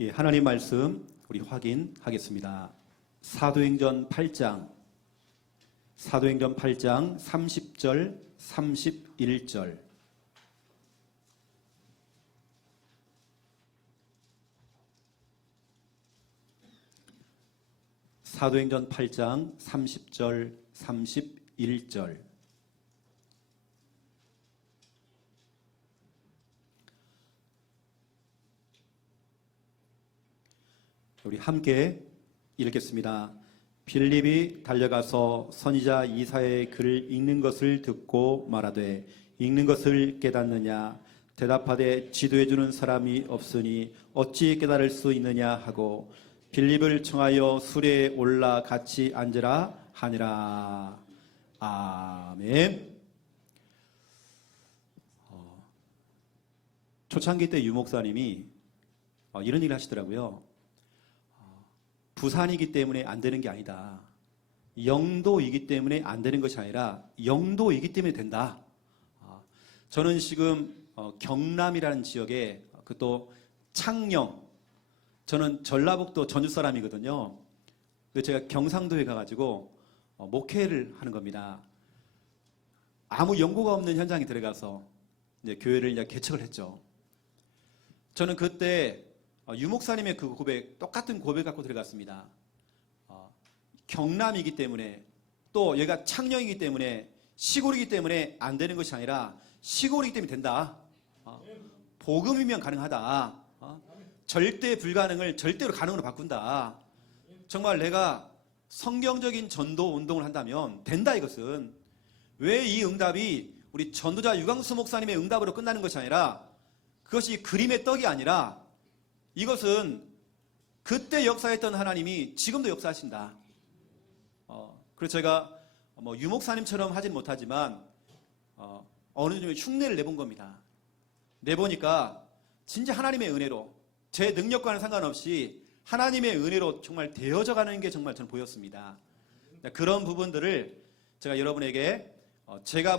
예, 하나님 말씀 우리 확인하겠습니다. 사도행전 8장 30절 31절. 사도행전 8장 30절 31절. 우리 함께 읽겠습니다. 빌립이 달려가서 선지자 이사야의 글을 읽는 것을 듣고 말하되 읽는 것을 깨닫느냐? 대답하되 지도해주는 사람이 없으니 어찌 깨달을 수 있느냐 하고 빌립을 청하여 수레에 올라 같이 앉으라 하니라. 아멘. 초창기 때 유목사님이 이런 얘기를 하시더라고요. 부산이기 때문에 안 되는 게 아니다. 영도이기 때문에 안 되는 것이 아니라 영도이기 때문에 된다. 저는 지금 경남이라는 지역에 또 창녕, 저는 전라북도 전주 사람이거든요. 그래서 제가 경상도에 가가지고 목회를 하는 겁니다. 아무 연고가 없는 현장에 들어가서 이제 교회를 이제 개척을 했죠. 저는 그때 유목사님의 그 고백, 똑같은 고백 갖고 들어갔습니다. 경남이기 때문에 또 얘가 창녕이기 때문에 시골이기 때문에 안 되는 것이 아니라 시골이기 때문에 된다. 복음이면 가능하다. 절대 불가능을 절대로 가능으로 바꾼다. 정말 내가 성경적인 전도 운동을 한다면 된다 이것은. 왜 이 응답이 우리 전도자 유광수 목사님의 응답으로 끝나는 것이 아니라 그것이 그림의 떡이 아니라 이것은 그때 역사했던 하나님이 지금도 역사하신다. 그래서 제가 유목사님처럼 하진 못하지만 어느 정도 흉내를 내본 겁니다. 내보니까 진짜 하나님의 은혜로 제 능력과는 상관없이 하나님의 은혜로 정말 되어져 가는 게 정말 저는 보였습니다. 그런 부분들을 제가 여러분에게 제가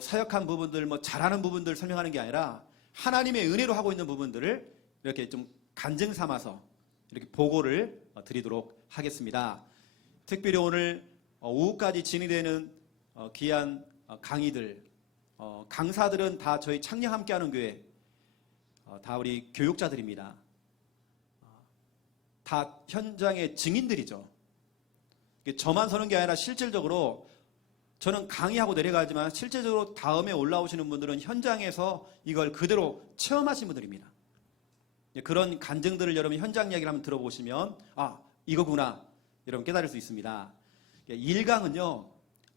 사역한 부분들, 잘하는 부분들 설명하는 게 아니라 하나님의 은혜로 하고 있는 부분들을 이렇게 좀 간증 삼아서 이렇게 보고를 드리도록 하겠습니다. 특별히 오늘 오후까지 진행되는 귀한 강의들, 강사들은 다 저희 창녕 함께하는 교회, 다 우리 교육자들입니다. 다 현장의 증인들이죠. 저만 서는 게 아니라 실질적으로 저는 강의하고 내려가지만 실제적으로 다음에 올라오시는 분들은 현장에서 이걸 그대로 체험하신 분들입니다. 그런 간증들을 여러분 현장 이야기를 한번 들어보시면 이거구나 여러분 깨달을 수 있습니다. 1강은요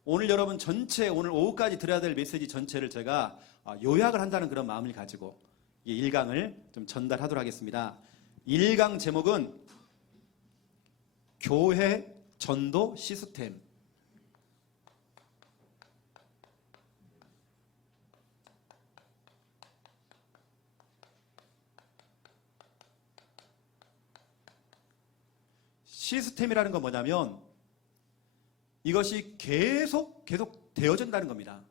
오늘 여러분 전체 오늘 오후까지 들어야 될 메시지 전체를 제가 요약을 한다는 그런 마음을 가지고 1강을 좀 전달하도록 하겠습니다. 1강 제목은 교회 전도 시스템. 시스템이라는 건 뭐냐면 이것이 계속 되어진다는 겁니다.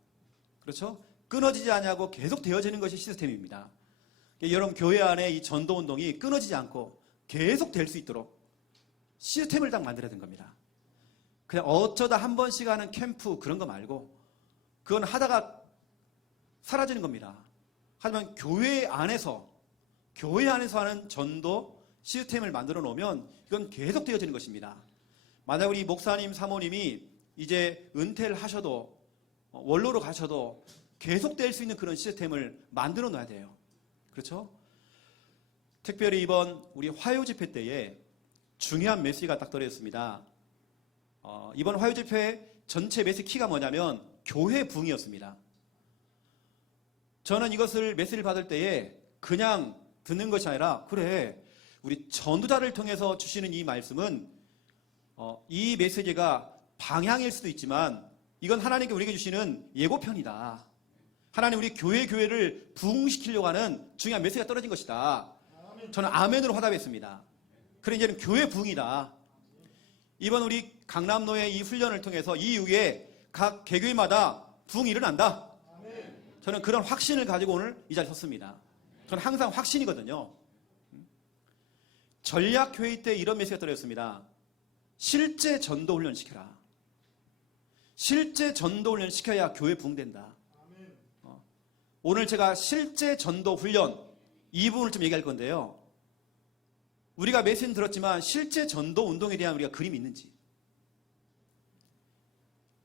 그렇죠? 끊어지지 않냐고 계속 되어지는 것이 시스템입니다. 여러분 교회 안에 이 전도 운동이 끊어지지 않고 계속 될 수 있도록 시스템을 딱 만들어야 되는 겁니다. 그냥 어쩌다 한 번씩 하는 캠프 그런 거 말고 그건 하다가 사라지는 겁니다. 하지만 교회 안에서 하는 전도 시스템을 만들어 놓으면 이건 계속 되어지는 것입니다. 만약 우리 목사님, 사모님이 이제 은퇴를 하셔도 원로로 가셔도 계속 될 수 있는 그런 시스템을 만들어 놔야 돼요. 그렇죠? 특별히 이번 우리 화요 집회 때에 중요한 메시지가 딱 떨어졌습니다. 이번 화요 집회 전체 메시지 키가 뭐냐면 교회 부흥이었습니다. 저는 이것을 메시지를 받을 때에 그냥 듣는 것이 아니라 그래 우리 전도자를 통해서 주시는 이 말씀은 이 메시지가 방향일 수도 있지만 이건 하나님께 우리에게 주시는 예고편이다. 하나님 우리 교회를 부흥시키려고 하는 중요한 메시지가 떨어진 것이다. 저는 아멘으로 화답했습니다. 그래 이제는 교회 부흥이다. 이번 우리 강남로의 이 훈련을 통해서 이 이후에 각 개교회마다 부흥이 일어난다. 저는 그런 확신을 가지고 오늘 이 자리에 섰습니다. 저는 항상 확신이거든요. 전략회의 때 이런 메시지가 들어있습니다. 실제 전도 훈련 시켜라. 실제 전도 훈련 시켜야 교회 부흥된다. 오늘 제가 실제 전도 훈련 이 부분을 좀 얘기할 건데요. 우리가 메시지는 들었지만 실제 전도 운동에 대한 우리가 그림이 있는지,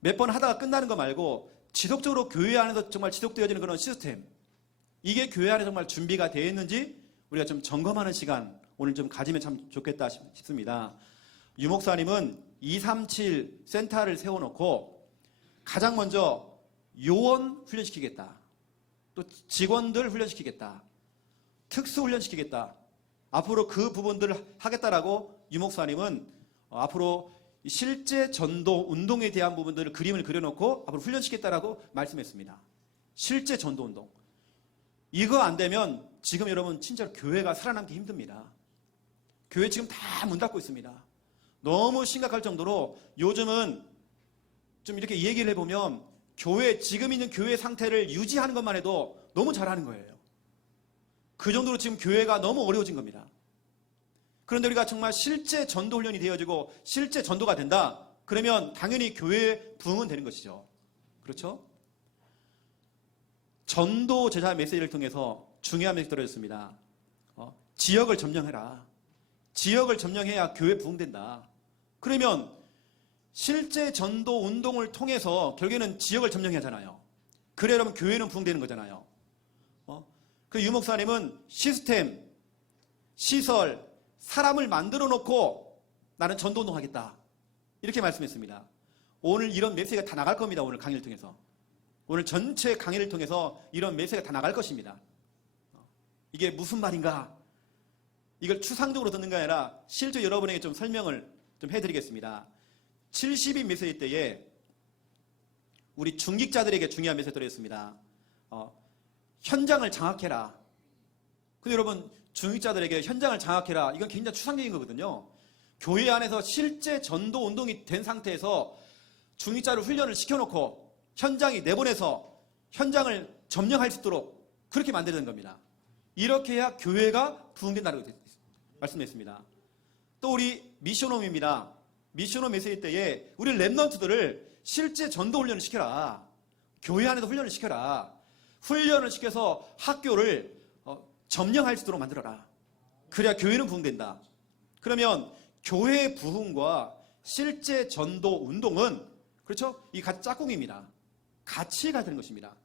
몇 번 하다가 끝나는 거 말고 지속적으로 교회 안에서 정말 지속되어지는 그런 시스템, 이게 교회 안에 정말 준비가 되어 있는지 우리가 좀 점검하는 시간 오늘 좀 가지면 참 좋겠다 싶습니다. 유 목사님은 237 센터를 세워놓고 가장 먼저 요원 훈련시키겠다, 또 직원들 훈련시키겠다, 특수 훈련시키겠다, 앞으로 그 부분들을 하겠다라고 유 목사님은 앞으로 실제 전도 운동에 대한 부분들을 그림을 그려놓고 앞으로 훈련시키겠다라고 말씀했습니다. 실제 전도 운동, 이거 안 되면 지금 여러분 진짜 교회가 살아남기 힘듭니다. 교회 지금 다 문 닫고 있습니다. 너무 심각할 정도로 요즘은 좀 이렇게 얘기를 해보면 교회, 지금 있는 교회 상태를 유지하는 것만 해도 너무 잘하는 거예요. 그 정도로 지금 교회가 너무 어려워진 겁니다. 그런데 우리가 정말 실제 전도 훈련이 되어지고 실제 전도가 된다, 그러면 당연히 교회의 부흥은 되는 것이죠. 그렇죠? 전도 제자 메시지를 통해서 중요한 메시지 들어졌습니다. 지역을 점령해라. 지역을 점령해야 교회 부흥된다. 그러면 실제 전도 운동을 통해서 결국에는 지역을 점령해야 하잖아요. 그래 여러분 교회는 부흥되는 거잖아요. 그 유 목사님은 시스템, 시설, 사람을 만들어 놓고 나는 전도 운동하겠다, 이렇게 말씀했습니다. 오늘 이런 메시지가 다 나갈 겁니다. 오늘 강의를 통해서, 오늘 전체 강의를 통해서 이런 메시지가 다 나갈 것입니다. 이게 무슨 말인가, 이걸 추상적으로 듣는 게 아니라 실제 여러분에게 좀 설명을 좀 해드리겠습니다. 70인 메시지 때에 우리 중직자들에게 중요한 메시지 들어있습니다. 현장을 장악해라. 근데 여러분 중직자들에게 현장을 장악해라, 이건 굉장히 추상적인 거거든요. 교회 안에서 실제 전도 운동이 된 상태에서 중직자를 훈련을 시켜놓고 현장이 내보내서 현장을 점령할 수 있도록 그렇게 만들어야 되는 겁니다. 이렇게 해야 교회가 부흥된다고 말씀했습니다. 또 우리 미션홈입니다. 미션홈 메시지 때에 우리 랩넌트들을 실제 전도 훈련을 시켜라. 교회 안에서 훈련을 시켜라. 훈련을 시켜서 학교를 점령할 수 있도록 만들어라. 그래야 교회는 부흥된다. 그러면 교회의 부흥과 실제 전도 운동은, 그렇죠? 이 같이 짝꿍입니다. 같이 가야 되는 것입니다.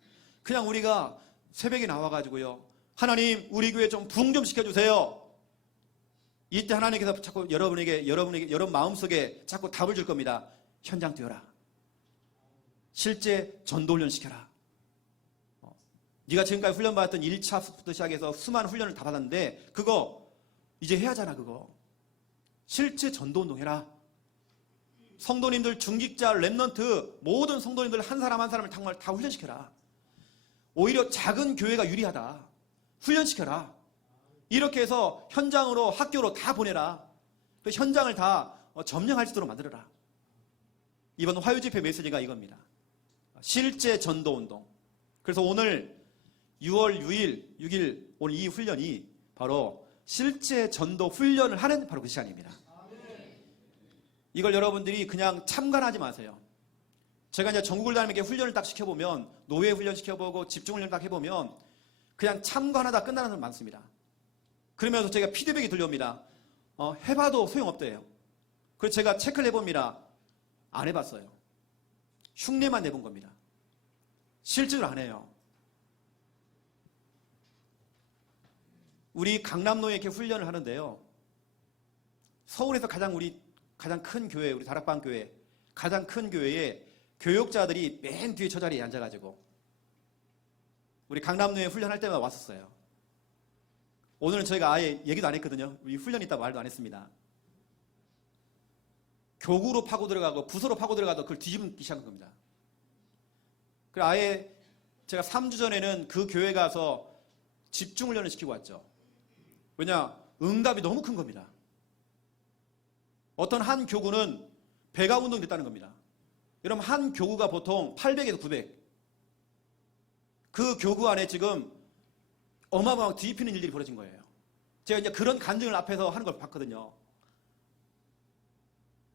그냥 우리가 새벽에 나와가지고요, 하나님 우리 교회 좀 부흥 좀 시켜주세요. 이때 하나님께서 자꾸 여러분 마음속에 자꾸 답을 줄 겁니다. 현장 뛰어라. 실제 전도 훈련 시켜라. 네가 지금까지 훈련받았던 1차부터 시작해서 수많은 훈련을 다 받았는데 그거 이제 해야 하잖아. 그거 실제 전도 운동해라. 성도님들, 중직자, 랩넌트 모든 성도님들 한 사람 한 사람을 정말 다 훈련시켜라. 오히려 작은 교회가 유리하다. 훈련시켜라. 이렇게 해서 현장으로, 학교로 다 보내라. 그 현장을 다 점령할 수 있도록 만들어라. 이번 화요집회 메시지가 이겁니다. 실제 전도 운동. 그래서 오늘 6월 6일 오늘 이 훈련이 바로 실제 전도 훈련을 하는 바로 그 시간입니다. 이걸 여러분들이 그냥 참관하지 마세요. 제가 이제 전국을 다니면서 훈련을 딱 시켜보면, 노예 훈련 시켜보고 집중 훈련 딱 해보면 그냥 참관하다 끝나는 사람 많습니다. 그러면서 제가 피드백이 들려옵니다. 해봐도 소용없대요. 그래서 제가 체크를 해봅니다. 안 해봤어요. 흉내만 내본 겁니다. 실제로 안 해요. 우리 강남로에 이렇게 훈련을 하는데요. 서울에서 가장 큰 교회, 우리 다락방 교회, 가장 큰 교회에 교육자들이 맨 뒤에 저 자리에 앉아가지고 우리 강남로에 훈련할 때마다 왔었어요. 오늘은 저희가 아예 얘기도 안 했거든요. 우리 훈련 있다 말도 안 했습니다. 교구로 파고 들어가고 부서로 파고 들어가도 그걸 뒤집기 시작한 겁니다. 그래서 아예 제가 3주 전에는 그 교회 가서 집중 훈련을 시키고 왔죠. 왜냐? 응답이 너무 큰 겁니다. 어떤 한 교구는 배가 운동됐다는 겁니다. 여러분, 한 교구가 보통 800에서 900. 그 교구 안에 지금 어마어마하게 뒤집히는 일들이 벌어진 거예요. 제가 이제 그런 간증을 앞에서 하는 걸 봤거든요.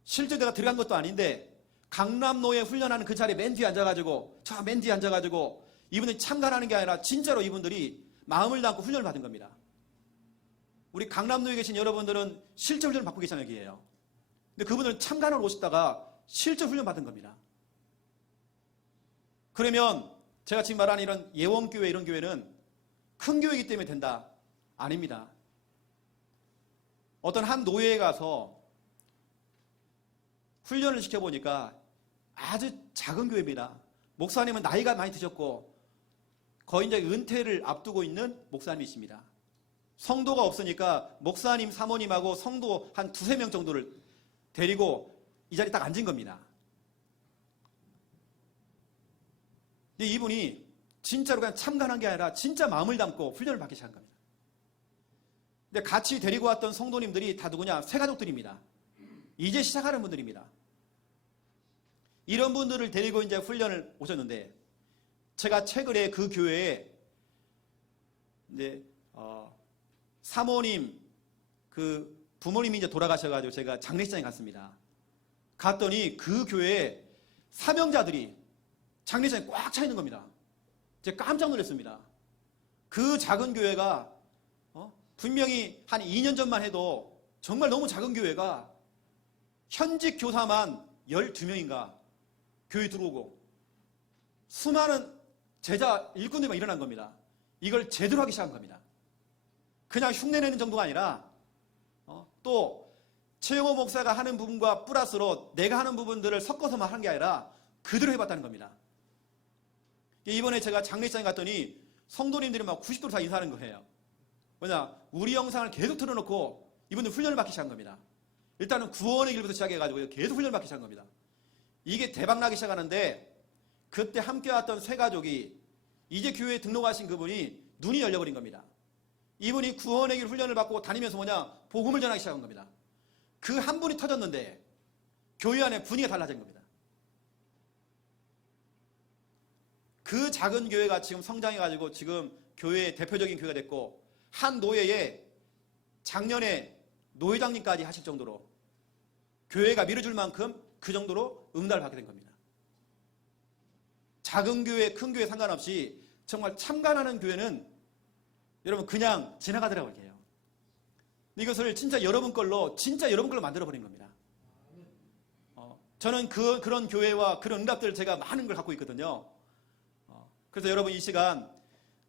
실제 내가 들어간 것도 아닌데 강남로에 훈련하는 그 자리에 맨 뒤에 앉아가지고 저 맨 뒤에 앉아가지고 이분들이 참관하는 게 아니라 진짜로 이분들이 마음을 담고 훈련을 받은 겁니다. 우리 강남로에 계신 여러분들은 실제 훈련을 받고 계시는 여기에요. 근데 그분들은 참관하러 오셨다가 실제 훈련 받은 겁니다. 그러면 제가 지금 말하는 이런 예원교회 이런 교회는 큰 교회이기 때문에 된다? 아닙니다. 어떤 한 노예에 가서 훈련을 시켜보니까 아주 작은 교회입니다. 목사님은 나이가 많이 드셨고 거의 이제 은퇴를 앞두고 있는 목사님이십니다. 성도가 없으니까 목사님, 사모님하고 성도 한 두세 명 정도를 데리고 이 자리에 딱 앉은 겁니다. 근데 이분이 진짜로 그냥 참관한 게 아니라 진짜 마음을 담고 훈련을 받기 시작한 겁니다. 근데 같이 데리고 왔던 성도님들이 다 누구냐? 새가족들입니다. 이제 시작하는 분들입니다. 이런 분들을 데리고 이제 훈련을 오셨는데 제가 최근에 그 교회에 이제 사모님 그 부모님이 이제 돌아가셔가지고 제가 장례식장에 갔습니다. 갔더니 그 교회에 사명자들이 장례식장에 꽉 차 있는 겁니다. 제가 깜짝 놀랐습니다. 그 작은 교회가 분명히 한 2년 전만 해도 정말 너무 작은 교회가 현직 교사만 12명인가 교회 들어오고 수많은 제자 일꾼들만 일어난 겁니다. 이걸 제대로 하기 시작한 겁니다. 그냥 흉내내는 정도가 아니라 또 최영호 목사가 하는 부분과 플러스로 내가 하는 부분들을 섞어서만 하는 게 아니라 그대로 해봤다는 겁니다. 이번에 제가 장례식장에 갔더니 성도님들이 막 90도로 다 인사하는 거예요. 뭐냐, 우리 영상을 계속 틀어놓고 이분들 훈련을 받기 시작한 겁니다. 일단은 구원의 길부터 시작해가지고 계속 훈련을 받기 시작한 겁니다. 이게 대박나기 시작하는데 그때 함께 왔던 세 가족이 이제 교회에 등록하신 그분이 눈이 열려버린 겁니다. 이분이 구원의 길 훈련을 받고 다니면서 뭐냐, 복음을 전하기 시작한 겁니다. 그 한 분이 터졌는데 교회 안에 분위기가 달라진 겁니다. 그 작은 교회가 지금 성장해가지고 지금 교회의 대표적인 교회가 됐고 한 노예에 작년에 노회장님까지 하실 정도로 교회가 밀어줄 만큼 그 정도로 응답을 받게 된 겁니다. 작은 교회, 큰 교회 상관없이 정말 참관하는 교회는 여러분 그냥 지나가더라고요. 이게요. 이것을 진짜 여러분 걸로 만들어버린 겁니다. 저는 그런 교회와 그런 응답들을 제가 많은 걸 갖고 있거든요. 그래서 여러분 이 시간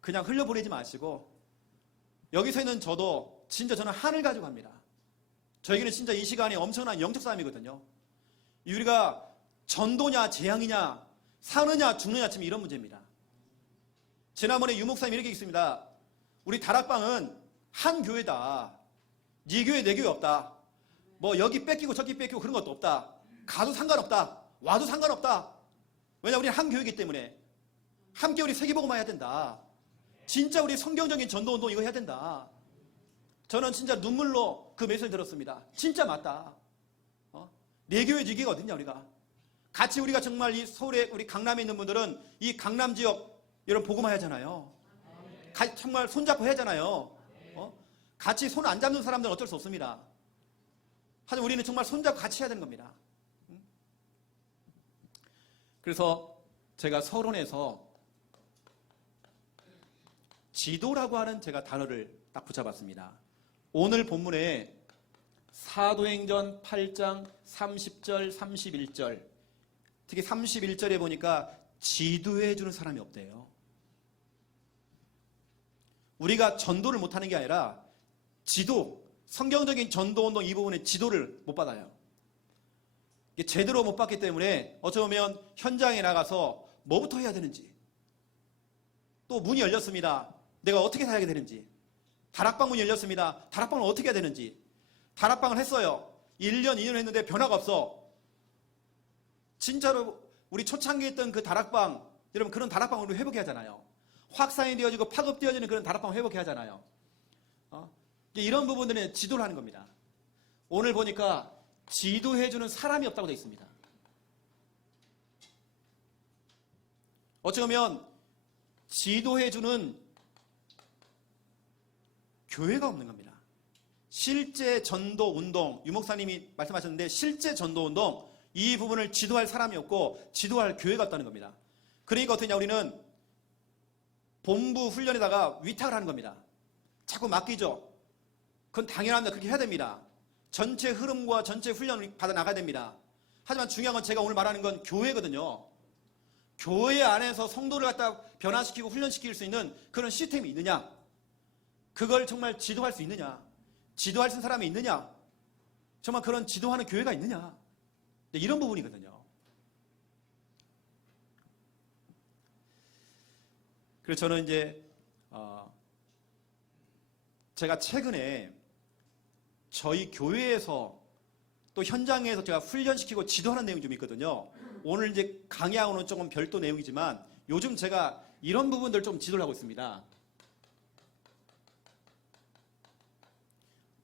그냥 흘려보내지 마시고 여기서 있는 저도 진짜 저는 한을 가지고 갑니다. 저에게는 진짜 이 시간이 엄청난 영적 싸움이거든요. 우리가 전도냐 재앙이냐 사느냐 죽느냐 지금 이런 문제입니다. 지난번에 유목사님이 이렇게 있습니다. 우리 다락방은 한 교회다. 네 교회 내 교회 없다. 뭐 여기 뺏기고 저기 뺏기고 그런 것도 없다. 가도 상관없다. 와도 상관없다. 왜냐 우리는 한 교회이기 때문에 함께 우리 세계복음화 해야 된다. 진짜 우리 성경적인 전도운동 이거 해야 된다. 저는 진짜 눈물로 그 메시지를 들었습니다. 진짜 맞다. 내 교회 네 교회가 어딨냐 우리가. 같이 우리가 정말 이 서울에 우리 강남에 있는 분들은 이 강남 지역 여러분 복음화 하잖아요. 정말 손잡고 해야 하잖아요. 같이 손 안 잡는 사람들은 어쩔 수 없습니다. 하지만 우리는 정말 손잡고 같이 해야 되는 겁니다. 그래서 제가 서론에서 지도라고 하는 제가 단어를 딱 붙여봤습니다. 오늘 본문에 사도행전 8장 30절 31절 특히 31절에 보니까 지도해주는 사람이 없대요. 우리가 전도를 못하는 게 아니라 성경적인 전도운동 이 부분에 지도를 못 받아요. 제대로 못 받기 때문에 어쩌면 현장에 나가서 뭐부터 해야 되는지 또 문이 열렸습니다. 내가 어떻게 살아야 되는지 다락방 문이 열렸습니다. 다락방을 어떻게 해야 되는지 다락방을 했어요. 1년 2년 했는데 변화가 없어. 진짜로 우리 초창기에 있던 그 다락방 여러분 그런 다락방을 우리 회복해야 하잖아요. 확산이 되어지고 파급되어지는 그런 다락방 회복해야 하잖아요. 이런 부분들은 지도를 하는 겁니다. 오늘 보니까 지도해주는 사람이 없다고 되어 있습니다. 어쩌면 지도해주는 교회가 없는 겁니다. 실제 전도 운동, 유 목사님이 말씀하셨는데 실제 전도 운동, 이 부분을 지도할 사람이 없고 지도할 교회가 없다는 겁니다. 그러니까 어떠냐, 우리는 본부 훈련에다가 위탁을 하는 겁니다. 자꾸 맡기죠. 그건 당연합니다. 그렇게 해야 됩니다. 전체 흐름과 전체 훈련을 받아 나가야 됩니다. 하지만 중요한 건 제가 오늘 말하는 건 교회거든요. 교회 안에서 성도를 갖다 변화시키고 훈련시킬 수 있는 그런 시스템이 있느냐? 그걸 정말 지도할 수 있느냐? 지도할 수 있는 사람이 있느냐? 정말 그런 지도하는 교회가 있느냐? 이런 부분이거든요. 그래서 저는 이제 제가 최근에 저희 교회에서 또 현장에서 제가 훈련시키고 지도하는 내용이 좀 있거든요. 오늘 이제 강의하고는 조금 별도 내용이지만 요즘 제가 이런 부분들 좀 지도를 하고 있습니다.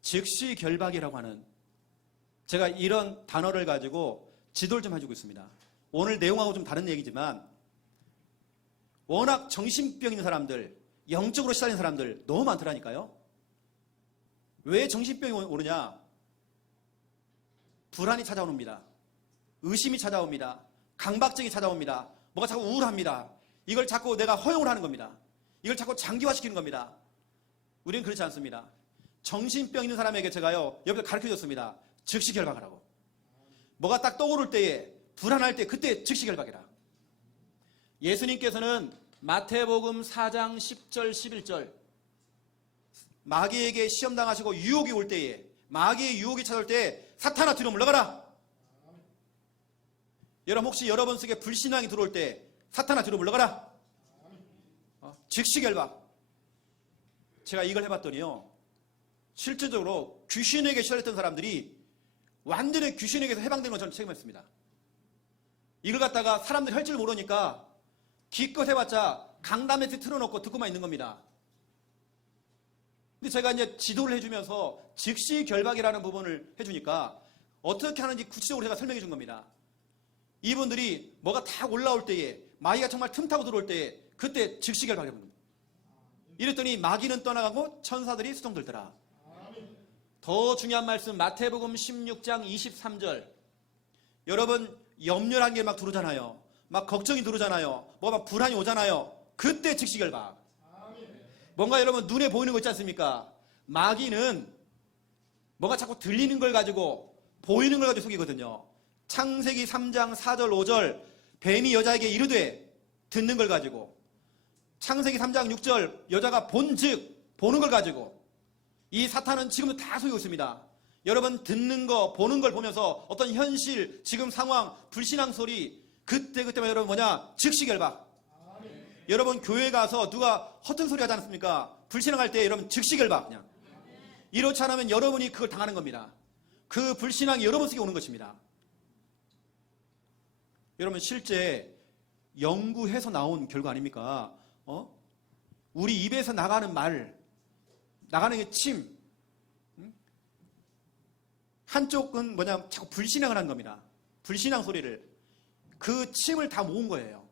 즉시 결박이라고 하는, 제가 이런 단어를 가지고 지도를 좀 해주고 있습니다. 오늘 내용하고 좀 다른 얘기지만 워낙 정신병 있는 사람들, 영적으로 시달리는 사람들 너무 많더라니까요. 왜 정신병이 오느냐? 불안이 찾아옵니다. 의심이 찾아옵니다. 강박증이 찾아옵니다. 뭐가 자꾸 우울합니다. 이걸 자꾸 내가 허용을 하는 겁니다. 이걸 자꾸 장기화시키는 겁니다. 우리는 그렇지 않습니다. 정신병 있는 사람에게 제가요, 옆에서 가르쳐줬습니다. 즉시 결박하라고. 뭐가 딱 떠오를 때에, 불안할 때 그때 즉시 결박해라. 예수님께서는 마태복음 4장 10절 11절 마귀에게 시험당하시고 유혹이 올 때에, 마귀의 유혹이 찾아올 때에 사탄아 뒤로 물러가라. 여러분 혹시 여러분 속에 불신앙이 들어올 때 사탄아 뒤로 물러가라. 즉시 결박. 제가 이걸 해봤더니요, 실질적으로 귀신에게 시달렸던 사람들이 완전히 귀신에게서 해방되는 걸 저는 체험했습니다. 이걸 갖다가 사람들이 할 줄 모르니까 기껏 해봤자 강담에서 틀어놓고 듣고만 있는 겁니다. 근데 제가 이제 지도를 해주면서 즉시 결박이라는 부분을 해주니까 어떻게 하는지 구체적으로 제가 설명해 준 겁니다. 이분들이 뭐가 다 올라올 때에, 마귀가 정말 틈타고 들어올 때에 그때 즉시 결박해 봅니다. 이랬더니 마귀는 떠나가고 천사들이 수동들더라. 더 중요한 말씀, 마태복음 16장 23절. 여러분 염려란 게 막 들어오잖아요. 막 걱정이 들어오잖아요. 뭐 막 불안이 오잖아요. 그때 즉시 결박. 뭔가 여러분 눈에 보이는 거 있지 않습니까? 마귀는 뭐가 자꾸 들리는 걸 가지고, 보이는 걸 가지고 속이거든요. 창세기 3장 4절 5절 뱀이 여자에게 이르되, 듣는 걸 가지고. 창세기 3장 6절 여자가 본즉, 보는 걸 가지고. 이 사탄은 지금도 다 속이고 있습니다. 여러분 듣는 거, 보는 걸 보면서 어떤 현실, 지금 상황, 불신앙 소리, 그때만 여러분 뭐냐? 즉시 결박. 여러분 교회 가서 누가 허튼 소리 하지 않습니까? 불신앙할 때 여러분 즉시 결박. 그냥 이렇지 않으면 여러분이 그걸 당하는 겁니다. 그 불신앙이 여러분 속에 오는 것입니다. 여러분 실제 연구해서 나온 결과 아닙니까? 우리 입에서 나가는 말, 나가는 게 침, 한쪽은 뭐냐, 자꾸 불신앙을 한 겁니다. 불신앙 소리를, 그 침을 다 모은 거예요.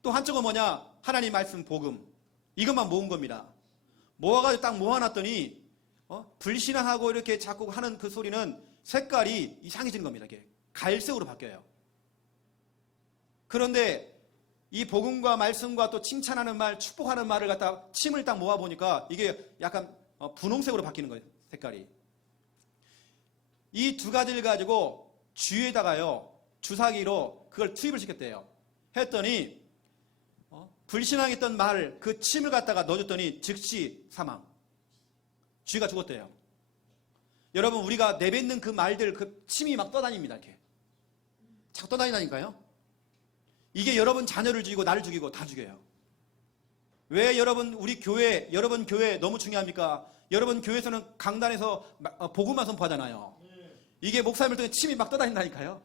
또 한쪽은 뭐냐, 하나님 말씀 복음, 이것만 모은 겁니다. 모아가지고 딱 모아놨더니 불신앙하고 이렇게 자꾸 하는 그 소리는 색깔이 이상해지는 겁니다. 이게 갈색으로 바뀌어요. 그런데 이 복음과 말씀과 또 칭찬하는 말, 축복하는 말을 갖다 침을 딱 모아보니까 이게 약간 분홍색으로 바뀌는 거예요. 색깔이. 이 두 가지를 가지고 쥐에다가요, 주사기로 그걸 투입을 시켰대요. 했더니 불신앙했던 말, 그 침을 갖다가 넣어줬더니 즉시 사망. 쥐가 죽었대요. 여러분 우리가 내뱉는 그 말들, 그 침이 막 떠다닙니다. 이렇게 자꾸 떠다니다니까요. 이게 여러분 자녀를 죽이고 나를 죽이고 다 죽여요. 왜 여러분 우리 교회, 여러분 교회 너무 중요합니까? 여러분 교회에서는 강단에서 복음만 선포하잖아요. 이게 목사님을 통해 침이 막 떠다닌다니까요.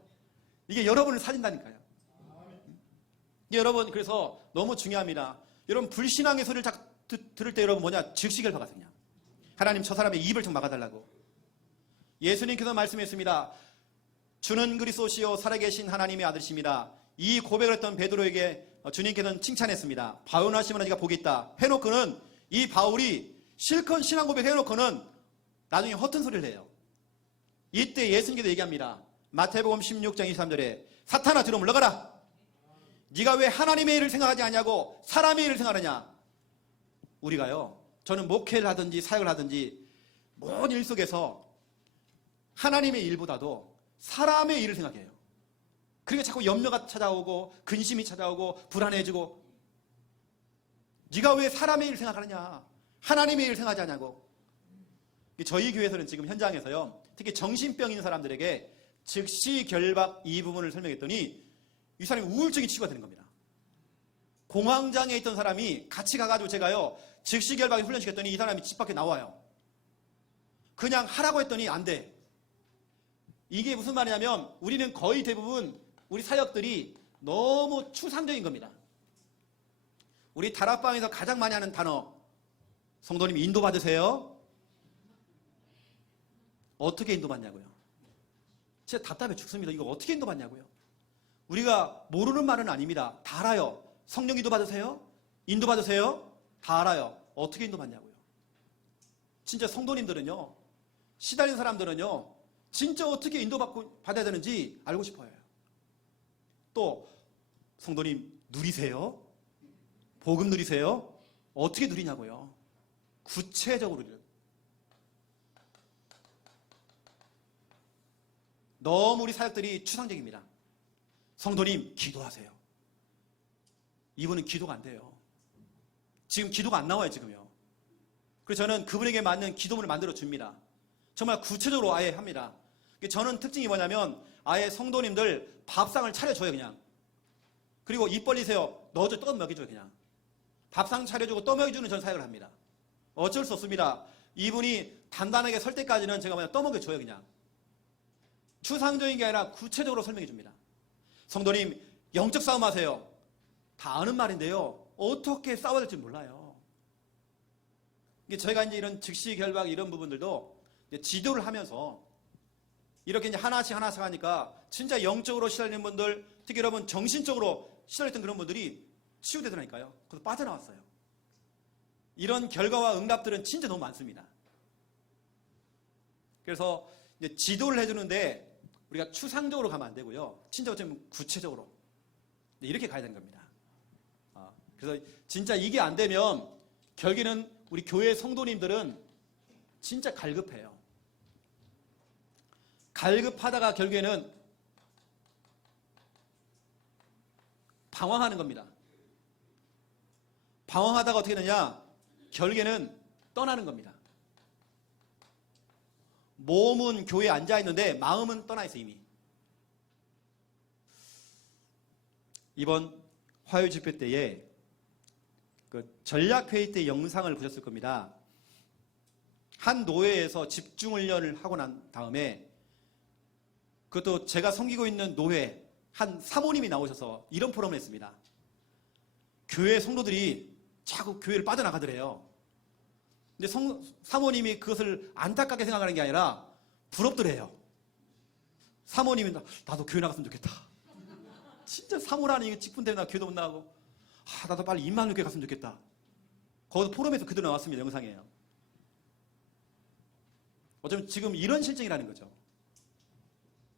이게 여러분을 살린다니까요. 여러분 그래서 너무 중요합니다. 여러분 불신앙의 소리를 들을 때 여러분 뭐냐, 즉시 결박하세요. 그냥 하나님 저 사람의 입을 좀 막아달라고. 예수님께서 말씀했습니다. 주는 그리스도시요 살아계신 하나님의 아들이십니다. 이 고백을 했던 베드로에게 주님께서는 칭찬했습니다. 바울나 시몬아 네가 복이 있다 해놓고는, 이 바울이 실컷 신앙 고백 해놓고는 나중에 허튼 소리를 해요. 이때 예수님께서 얘기합니다. 마태복음 16장 23절에 사탄아 뒤로 물러가라. 네가 왜 하나님의 일을 생각하지 않냐고 사람의 일을 생각하느냐. 우리가요, 저는 목회를 하든지 사역을 하든지 모든 일 속에서 하나님의 일보다도 사람의 일을 생각해요. 그러니까 자꾸 염려가 찾아오고 근심이 찾아오고 불안해지고, 네가 왜 사람의 일을 생각하느냐, 하나님의 일을 생각하지 않냐고. 저희 교회에서는 지금 현장에서요, 특히 정신병 있는 사람들에게 즉시 결박 이 부분을 설명했더니 이 사람이 우울증이 치유가 되는 겁니다. 공황장애에 있던 사람이 같이 가가지고 제가요 즉시 결박에 훈련시켰더니 이 사람이 집 밖에 나와요. 그냥 하라고 했더니 안 돼. 이게 무슨 말이냐면 우리는 거의 대부분 우리 사역들이 너무 추상적인 겁니다. 우리 다락방에서 가장 많이 하는 단어, 성도님 인도받으세요. 어떻게 인도받냐고요? 진짜 답답해 죽습니다. 이거 어떻게 인도받냐고요? 우리가 모르는 말은 아닙니다. 다 알아요. 성령 인도받으세요? 인도받으세요? 다 알아요. 어떻게 인도받냐고요? 진짜 성도님들은요, 시달린 사람들은요, 진짜 어떻게 인도받아야 되는지 알고 싶어요. 또 성도님 누리세요? 복음 누리세요? 어떻게 누리냐고요? 구체적으로 누려요. 너무 우리 사역들이 추상적입니다. 성도님 기도하세요. 이분은 기도가 안 돼요. 지금 기도가 안 나와요, 지금요. 그래서 저는 그분에게 맞는 기도문을 만들어 줍니다. 정말 구체적으로 아예 합니다. 저는 특징이 뭐냐면 아예 성도님들 밥상을 차려줘요, 그냥. 그리고 입 벌리세요. 넣어줘, 떠먹여줘요, 그냥. 밥상 차려주고 떠먹여주는 전 사역을 합니다. 어쩔 수 없습니다. 이분이 단단하게 설 때까지는 제가 그냥 떠먹여줘요, 그냥. 추상적인 게 아니라 구체적으로 설명해 줍니다. 성도님 영적 싸움 하세요. 다 아는 말인데요, 어떻게 싸워야 될지 몰라요. 저희가 이제 이런 즉시 결박 이런 부분들도 이제 지도를 하면서 이렇게 이제 하나씩 하니까 진짜 영적으로 시달리는 분들, 특히 여러분 정신적으로 시달렸던 그런 분들이 치유되더라니까요. 그래서 빠져나왔어요. 이런 결과와 응답들은 진짜 너무 많습니다. 그래서 이제 지도를 해주는데 우리가 추상적으로 가면 안 되고요, 진짜 어쩌면 구체적으로 이렇게 가야 되는 겁니다. 그래서 진짜 이게 안 되면 결국에는 우리 교회 성도님들은 진짜 갈급해요. 갈급하다가 결국에는 방황하는 겁니다. 방황하다가 어떻게 되냐, 결국에는 떠나는 겁니다. 몸은 교회에 앉아있는데 마음은 떠나있어요, 이미. 이번 화요 집회 때에 그 전략회의 때 영상을 보셨을 겁니다. 한 노회에서 집중훈련을 하고 난 다음에, 그것도 제가 섬기고 있는 노회 한 사모님이 나오셔서 이런 포럼을 했습니다. 교회 성도들이 자꾸 교회를 빠져나가더래요. 근데 사모님이 그것을 안타깝게 생각하는 게 아니라 부럽더래요. 사모님이 나도 교회 나갔으면 좋겠다. 진짜 사모라는 이 직분 때문에 나 교회도 못 나가고, 나도 빨리 임마누엘 교회 갔으면 좋겠다. 거기서 포럼에서 그대로 나왔습니다. 영상이에요. 어쩌면 지금 이런 실정이라는 거죠.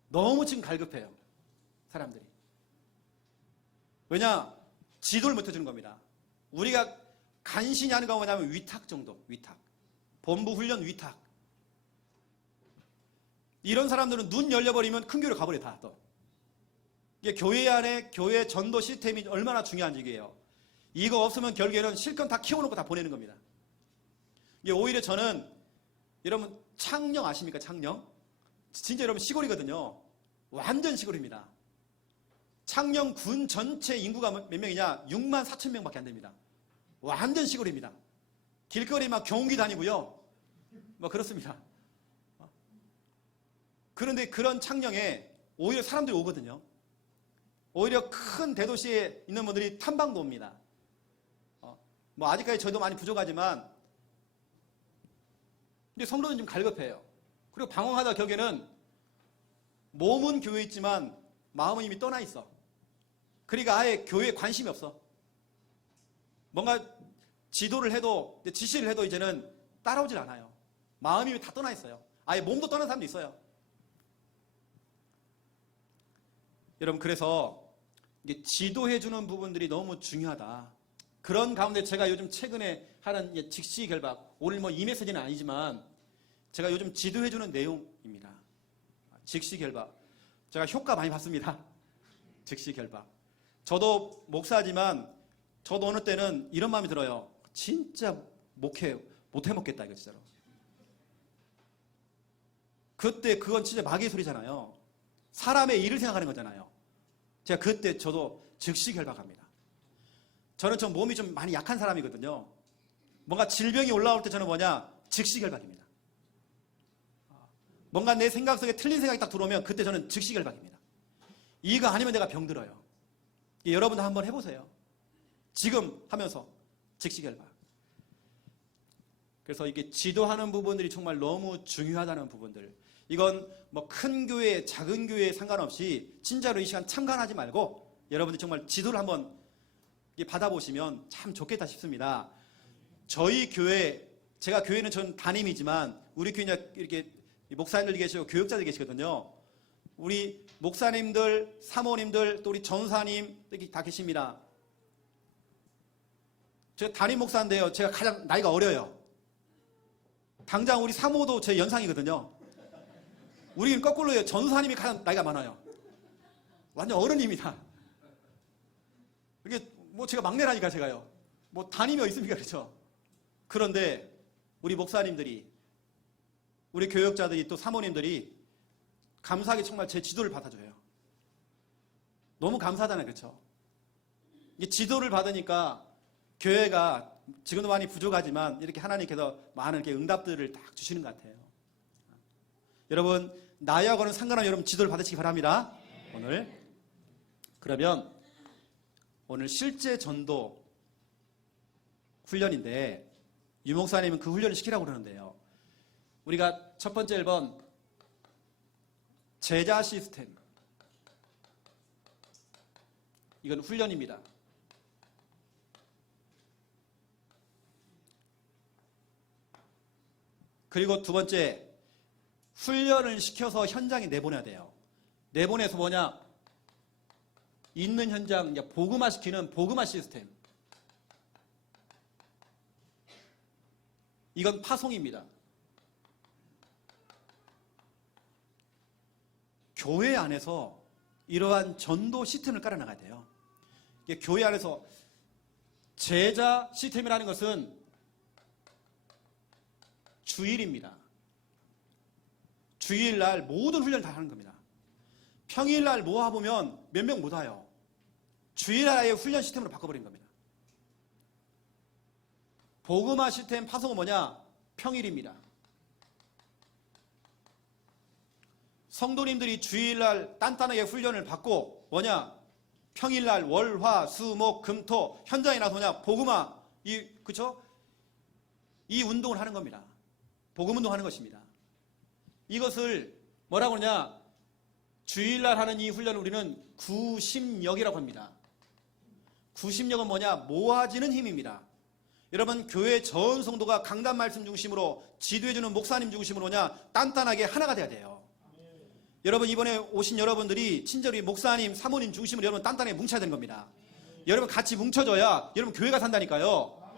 너무 지금 갈급해요, 사람들이. 왜냐? 지도를 못 해주는 겁니다. 우리가 간신히 하는 거 뭐냐면 위탁 정도, 위탁. 본부 훈련 위탁. 이런 사람들은 눈 열려버리면 큰 교회로 가버려요, 다 또. 이게 교회 안에 교회 전도 시스템이 얼마나 중요한지 이게요. 이거 없으면 결국에는 실컷 다 키워놓고 다 보내는 겁니다. 이게 오히려 저는, 여러분 창녕 아십니까? 창녕? 진짜 여러분 시골이거든요. 완전 시골입니다. 창녕 군 전체 인구가 몇 명이냐? 6만 4천 명밖에 안 됩니다. 완전 시골입니다. 길거리 막 경운기 다니고요, 뭐 그렇습니다. 그런데 그런 창녕에 오히려 사람들이 오거든요. 오히려 큰 대도시에 있는 분들이 탐방도 옵니다. 뭐 아직까지 저희도 많이 부족하지만, 근데 성도는 좀 갈급해요. 그리고 방황하다 결국에는 몸은 교회에 있지만 마음은 이미 떠나 있어. 그러니까 아예 교회에 관심이 없어. 뭔가 지도를 해도, 지시를 해도 이제는 따라오질 않아요. 마음이 다 떠나 있어요. 아예 몸도 떠난 사람도 있어요. 여러분, 그래서 이게 지도해주는 부분들이 너무 중요하다. 그런 가운데 제가 요즘 최근에 하는 직시 결박, 오늘 뭐 이 메시지는 아니지만 제가 요즘 지도해주는 내용입니다. 직시 결박. 제가 효과 많이 봤습니다. 직시 결박. 저도 목사지만 저도 어느 때는 이런 마음이 들어요. 진짜 못해 먹겠다, 이거 진짜로. 그때 그건 진짜 마귀의 소리잖아요. 사람의 일을 생각하는 거잖아요. 제가 그때 저도 즉시 결박합니다. 저는 좀 몸이 좀 많이 약한 사람이거든요. 뭔가 질병이 올라올 때 저는 뭐냐? 즉시 결박입니다. 뭔가 내 생각 속에 틀린 생각이 딱 들어오면 그때 저는 즉시 결박입니다. 이거 아니면 내가 병들어요. 여러분도 한번 해보세요. 지금 하면서 즉시 결박. 그래서 이게 지도하는 부분들이 정말 너무 중요하다는 부분들. 이건 뭐 큰 교회, 작은 교회에 상관없이 진짜로 이 시간 참관하지 말고 여러분들 정말 지도를 한번 받아보시면 참 좋겠다 싶습니다. 저희 교회, 제가 교회는 전 담임이지만 우리 교회 이렇게 목사님들 계시고 교육자들 계시거든요. 우리 목사님들, 사모님들, 또 우리 전사님 여기 다 계십니다. 제가 담임 목사인데요. 제가 가장 나이가 어려요. 당장 우리 사모도 제 연상이거든요. 우리는 거꾸로예요. 전사님이 가장 나이가 많아요. 완전 어른입니다. 이게 뭐 제가 막내라니까 제가요. 뭐 담임이 있습니까, 그렇죠? 그런데 우리 목사님들이, 우리 교역자들이 또 사모님들이 감사하게 정말 제 지도를 받아줘요. 너무 감사하잖아요, 그렇죠? 이 지도를 받으니까 교회가 지금도 많이 부족하지만 이렇게 하나님께서 많은 이렇게 응답들을 딱 주시는 것 같아요. 여러분, 나하고는 상관없이 여러분 지도를 받으시기 바랍니다. 오늘. 그러면 오늘 실제 전도 훈련인데 유 목사님은 그 훈련을 시키라고 그러는데요. 우리가 첫 번째 1번 제자 시스템. 이건 훈련입니다. 그리고 두 번째, 훈련을 시켜서 현장에 내보내야 돼요. 내보내서 뭐냐? 있는 현장 복음화 시키는 복음화 시스템. 이건 파송입니다. 교회 안에서 이러한 전도 시스템을 깔아나가야 돼요. 교회 안에서 제자 시스템이라는 것은 주일입니다. 주일날 모든 훈련을 다 하는 겁니다. 평일날 모아보면 몇 명 못 와요. 주일날의 훈련 시스템으로 바꿔버린 겁니다. 복음화 시스템 파송은 뭐냐? 평일입니다. 성도님들이 주일날 단단하게 훈련을 받고 뭐냐? 평일날 월, 화, 수, 목, 금, 토 현장에 나서 뭐냐? 복음화, 그쵸? 이 운동을 하는 겁니다. 복음 운동하는 것입니다. 이것을 뭐라고 하느냐? 주일날 하는 이 훈련을 우리는 구심력이라고 합니다. 구심력은 뭐냐? 모아지는 힘입니다. 여러분, 교회 전 성도가 강단 말씀 중심으로 지도해주는 목사님 중심으로 뭐냐? 단단하게 하나가 돼야 돼요. 여러분, 이번에 오신 여러분들이 친절히 목사님, 사모님 중심으로 여러분 단단하게 뭉쳐야 되는 겁니다. 여러분 같이 뭉쳐져야 여러분 교회가 산다니까요.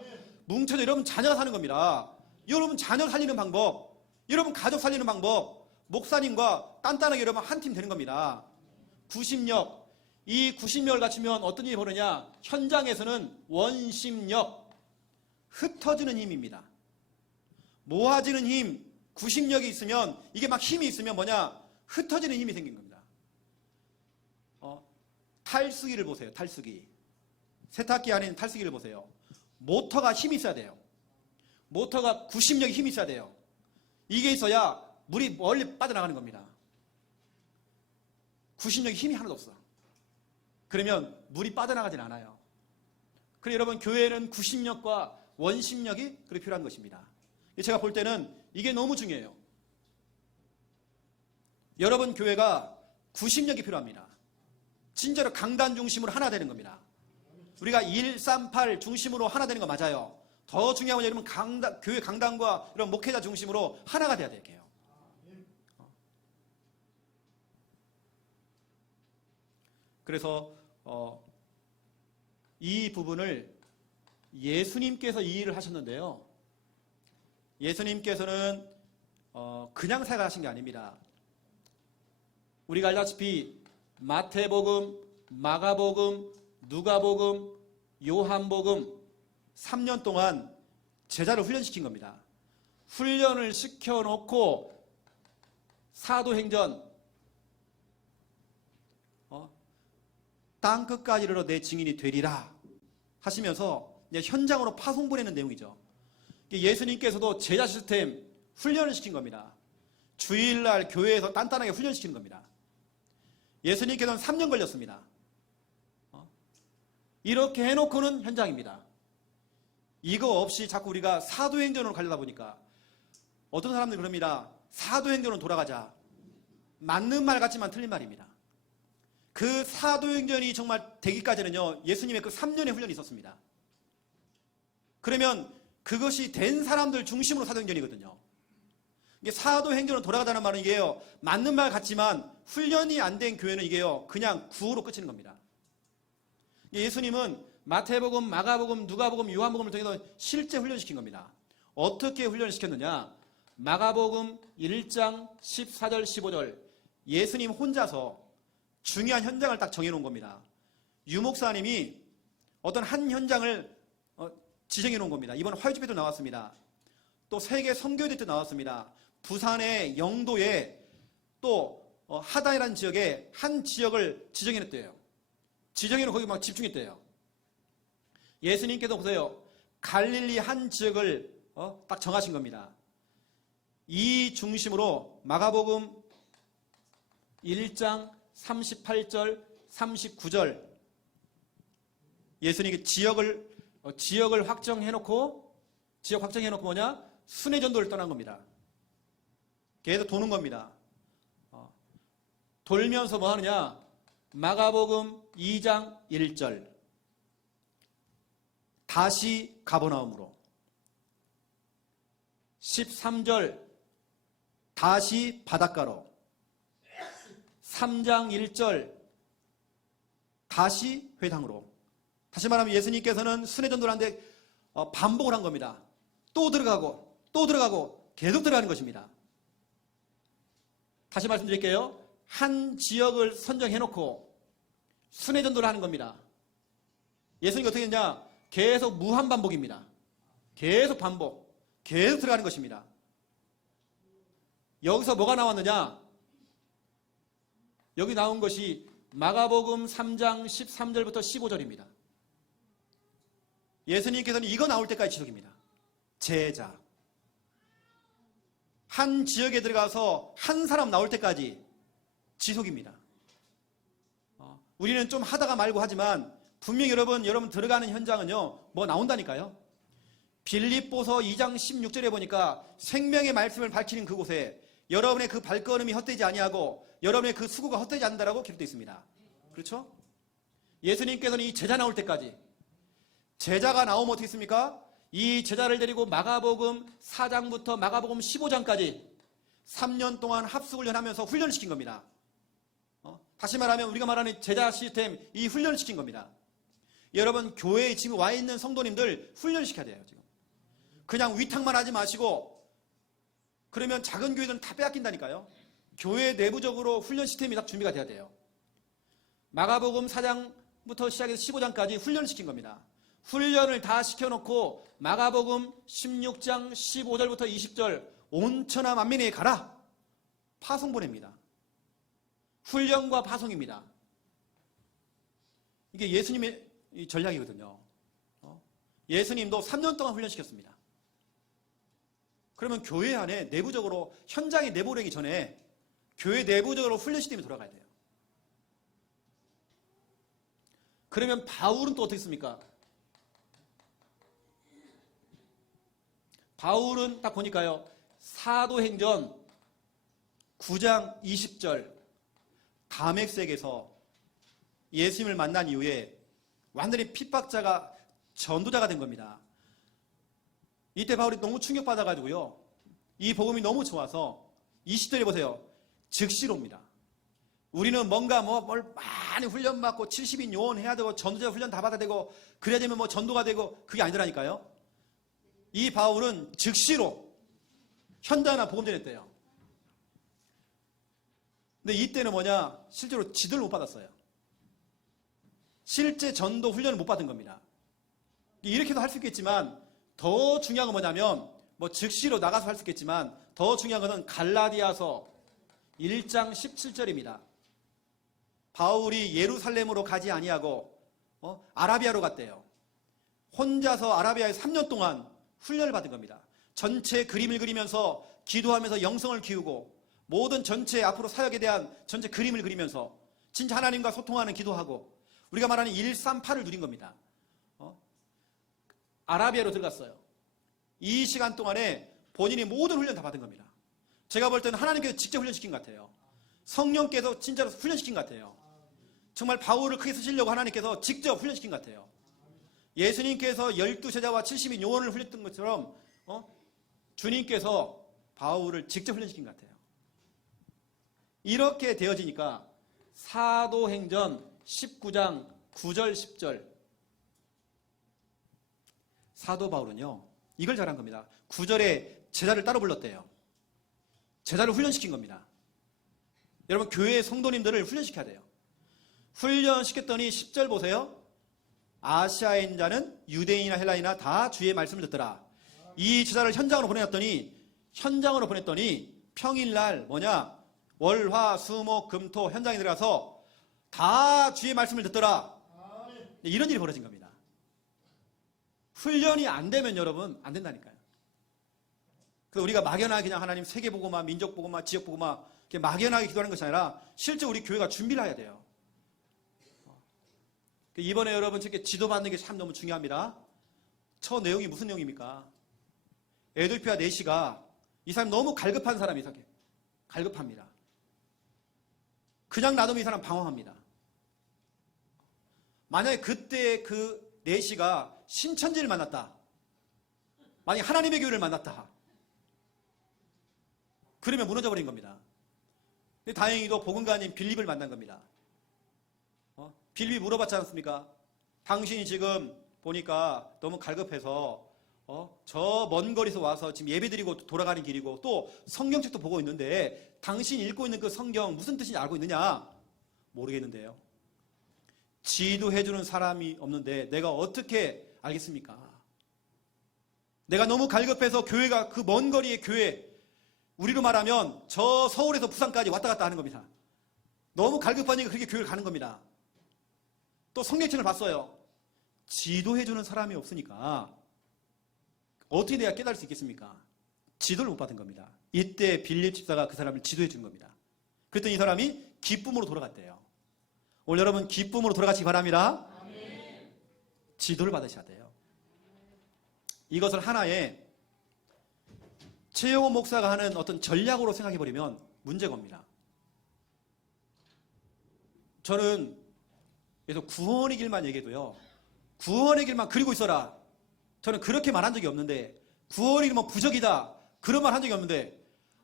뭉쳐져 여러분 자녀가 사는 겁니다. 여러분 자녀 살리는 방법, 여러분 가족 살리는 방법, 목사님과 단단하게 여러분 한 팀 되는 겁니다. 구심력, 이 구심력을 갖추면 어떤 일이 벌어지냐? 현장에서는 원심력, 흩어지는 힘입니다. 모아지는 힘, 구심력이 있으면, 이게 막 힘이 있으면 뭐냐? 흩어지는 힘이 생긴 겁니다. 탈수기를 보세요. 탈수기. 세탁기 안에 있는 탈수기를 보세요. 모터가 힘이 있어야 돼요. 모터가 구심력이 힘이 있어야 돼요. 이게 있어야 물이 멀리 빠져나가는 겁니다. 구심력이 힘이 하나도 없어. 그러면 물이 빠져나가진 않아요. 그래서 여러분, 교회는 구심력과 원심력이 그렇게 필요한 것입니다. 제가 볼 때는 이게 너무 중요해요. 여러분 교회가 구심력이 필요합니다. 진짜로 강단 중심으로 하나 되는 겁니다. 우리가 138 중심으로 하나 되는 거 맞아요. 더 중요한 건 여러분 교회 강단과 이런 목회자 중심으로 하나가 돼야 될게요. 그래서 이 부분을 예수님께서 이 일을 하셨는데요. 예수님께서는 그냥 생각하신 게 아닙니다. 우리가 알다시피 마태복음, 마가복음, 누가복음, 요한복음 3년 동안 제자를 훈련시킨 겁니다. 훈련을 시켜놓고 사도행전 땅끝까지 이르러 내 증인이 되리라 하시면서 현장으로 파송 보내는 내용이죠. 예수님께서도 제자 시스템 훈련을 시킨 겁니다. 주일날 교회에서 단단하게 훈련시키는 겁니다. 예수님께서는 3년 걸렸습니다. 이렇게 해놓고는 현장입니다. 이거 없이 자꾸 우리가 사도행전으로 가려다 보니까 어떤 사람들이 그럽니다. 사도행전으로 돌아가자. 맞는 말 같지만 틀린 말입니다. 그 사도행전이 정말 되기까지는요, 예수님의 그 3년의 훈련이 있었습니다. 그러면 그것이 된 사람들 중심으로 사도행전이거든요. 이게 사도행전으로 돌아가자는 말은 이게요, 맞는 말 같지만 훈련이 안 된 교회는 이게요, 그냥 구호로 끝이는 겁니다. 예수님은 마태복음, 마가복음, 누가복음, 요한복음을 통해서 실제 훈련시킨 겁니다. 어떻게 훈련을 시켰느냐? 마가복음 1장 14절 15절 예수님 혼자서 중요한 현장을 딱 정해놓은 겁니다. 유목사님이 어떤 한 현장을 지정해놓은 겁니다. 이번 화요집회도 나왔습니다. 또 세계 선교대 때 나왔습니다. 부산의 영도에 또 하단이라는 지역에 한 지역을 지정해놨대요. 지정해놓고 거기 막 집중했대요. 예수님께서 보세요. 갈릴리 한 지역을 딱 정하신 겁니다. 이 중심으로 마가복음 1장 38절 39절 예수님이 지역을 확정해놓고 뭐냐? 순회전도를 떠난 겁니다. 계속 도는 겁니다. 돌면서 뭐 하느냐? 마가복음 2장 1절 다시 가버나움으로 13절 다시 바닷가로 3장 1절 다시 회당으로. 다시 말하면 예수님께서는 순회전도를 하는데 반복을 한 겁니다. 또 들어가고 또 들어가고 계속 들어가는 것입니다. 다시 말씀드릴게요. 한 지역을 선정해놓고 순회전도를 하는 겁니다. 예수님이 어떻게 했냐? 계속 무한반복입니다. 계속 반복, 계속 들어가는 것입니다. 여기서 뭐가 나왔느냐? 여기 나온 것이 마가복음 3장 13절부터 15절입니다. 예수님께서는 이거 나올 때까지 지속입니다. 제자. 한 지역에 들어가서 한 사람 나올 때까지 지속입니다. 우리는 좀 하다가 말고 하지만 분명히 여러분 들어가는 현장은요, 뭐 나온다니까요. 빌립보서 2장 16절에 보니까 생명의 말씀을 밝히는 그곳에 여러분의 그 발걸음이 헛되지 아니하고 여러분의 그 수고가 헛되지 않는다라고 기록되어 있습니다. 그렇죠? 예수님께서는 이 제자 나올 때까지, 제자가 나오면 어떻게 했습니까? 이 제자를 데리고 마가복음 4장부터 마가복음 15장까지 3년 동안 합숙훈련하면서 훈련을 시킨 겁니다. 다시 말하면 우리가 말하는 제자 시스템, 이 훈련을 시킨 겁니다. 여러분 교회에 지금 와 있는 성도님들 훈련시켜야 돼요. 지금 그냥 위탁만 하지 마시고, 그러면 작은 교회들은 다 빼앗긴다니까요. 교회 내부적으로 훈련 시스템이 딱 준비가 돼야 돼요. 마가복음 4장부터 시작해서 15장까지 훈련시킨 겁니다. 훈련을 다 시켜놓고 마가복음 16장 15절부터 20절 온천하 만민에게 가라. 파송 보냅니다. 훈련과 파송입니다. 이게 예수님의 전략이거든요. 예수님도 3년 동안 훈련시켰습니다. 그러면 교회 안에 내부적으로 현장에 내보내기 전에 교회 내부적으로 훈련 시스템이 돌아가야 돼요. 그러면 바울은 또 어떻게 했습니까? 바울은 딱 보니까요, 사도행전 9장 20절 다맥색에서 예수님을 만난 이후에 완전히 핍박자가 전도자가 된 겁니다. 이때 바울이 너무 충격받아가지고요. 이 복음이 너무 좋아서 20절에 보세요. 즉시로입니다. 우리는 뭔가 뭘 많이 훈련받고 70인 요원 해야 되고 전도자 훈련 다 받아야 되고 그래야 되면 뭐 전도가 되고 그게 아니더라니까요. 이 바울은 즉시로 현장에 복음 전했대요. 근데 이때는 뭐냐? 실제로 지도를 못 받았어요. 실제 전도 훈련을 못 받은 겁니다. 이렇게도 할 수 있겠지만 더 중요한 건 뭐냐면 뭐 즉시로 나가서 할 수 있겠지만 더 중요한 것은 갈라디아서 1장 17절입니다. 바울이 예루살렘으로 가지 아니하고 아라비아로 갔대요. 혼자서 아라비아에 3년 동안 훈련을 받은 겁니다. 전체 그림을 그리면서 기도하면서 영성을 키우고 모든 전체 앞으로 사역에 대한 전체 그림을 그리면서 진짜 하나님과 소통하는 기도하고 우리가 말하는 138을 누린 겁니다. 아라비아로 들어갔어요. 이 시간 동안에 본인이 모든 훈련 다 받은 겁니다. 제가 볼 때는 하나님께서 직접 훈련시킨 것 같아요. 성령께서 진짜로 훈련시킨 것 같아요. 정말 바울을 크게 쓰시려고 하나님께서 직접 훈련시킨 것 같아요. 예수님께서 12제자와 70인 요원을 훈련했던 것처럼 주님께서 바울을 직접 훈련시킨 것 같아요. 이렇게 되어지니까 사도행전 19장 9절 10절 사도 바울은요 이걸 잘한 겁니다. 9절에 제자를 따로 불렀대요. 제자를 훈련시킨 겁니다. 여러분 교회 성도님들을 훈련시켜야 돼요. 훈련시켰더니 10절 보세요. 아시아에 있는 자는 유대인이나 헬라인이나 다 주의 말씀을 듣더라. 이 제자를 현장으로 보냈더니 평일날 뭐냐 월, 화, 수, 목, 금, 토 현장에 들어가서 다 주의 말씀을 듣더라. 이런 일이 벌어진 겁니다. 훈련이 안 되면 여러분 안 된다니까요. 그래서 우리가 막연하게 그냥 하나님 세계보고마, 민족보고마, 지역보고마 이렇게 막연하게 기도하는 것이 아니라 실제 우리 교회가 준비를 해야 돼요. 이번에 여러분 이렇게 지도받는 게 참 너무 중요합니다. 저 내용이 무슨 내용입니까? 에돌피아 네시가 이 사람 너무 갈급한 사람이 갈급합니다. 그냥 놔두면 이 사람 방황합니다. 만약에 그때 그 네시가 신천지를 만났다. 만약에 하나님의 교회를 만났다. 그러면 무너져버린 겁니다. 근데 다행히도 복음가님 빌립을 만난 겁니다. 빌립이 물어봤지 않습니까? 당신이 지금 보니까 너무 갈급해서 저 먼 거리에서 와서 지금 예배드리고 돌아가는 길이고 또 성경책도 보고 있는데 당신이 읽고 있는 그 성경 무슨 뜻인지 알고 있느냐? 모르겠는데요. 지도해주는 사람이 없는데 내가 어떻게 알겠습니까? 내가 너무 갈급해서 교회가 그 먼 거리의 교회 우리로 말하면 저 서울에서 부산까지 왔다 갔다 하는 겁니다. 너무 갈급하니까 그렇게 교회를 가는 겁니다. 또 성경책을 봤어요. 지도해주는 사람이 없으니까 어떻게 내가 깨달을 수 있겠습니까? 지도를 못 받은 겁니다. 이때 빌립 집사가 그 사람을 지도해 준 겁니다. 그랬더니 이 사람이 기쁨으로 돌아갔대요. 오늘 여러분 기쁨으로 돌아가시기 바랍니다. 아멘. 지도를 받으셔야 돼요. 이것을 하나의 최영호 목사가 하는 어떤 전략으로 생각해버리면 문제가 옵니다. 저는 그래서 구원의 길만 얘기해도요. 구원의 길만 그리고 있어라. 저는 그렇게 말한 적이 없는데 구원의 길은 부적이다. 그런 말 한 적이 없는데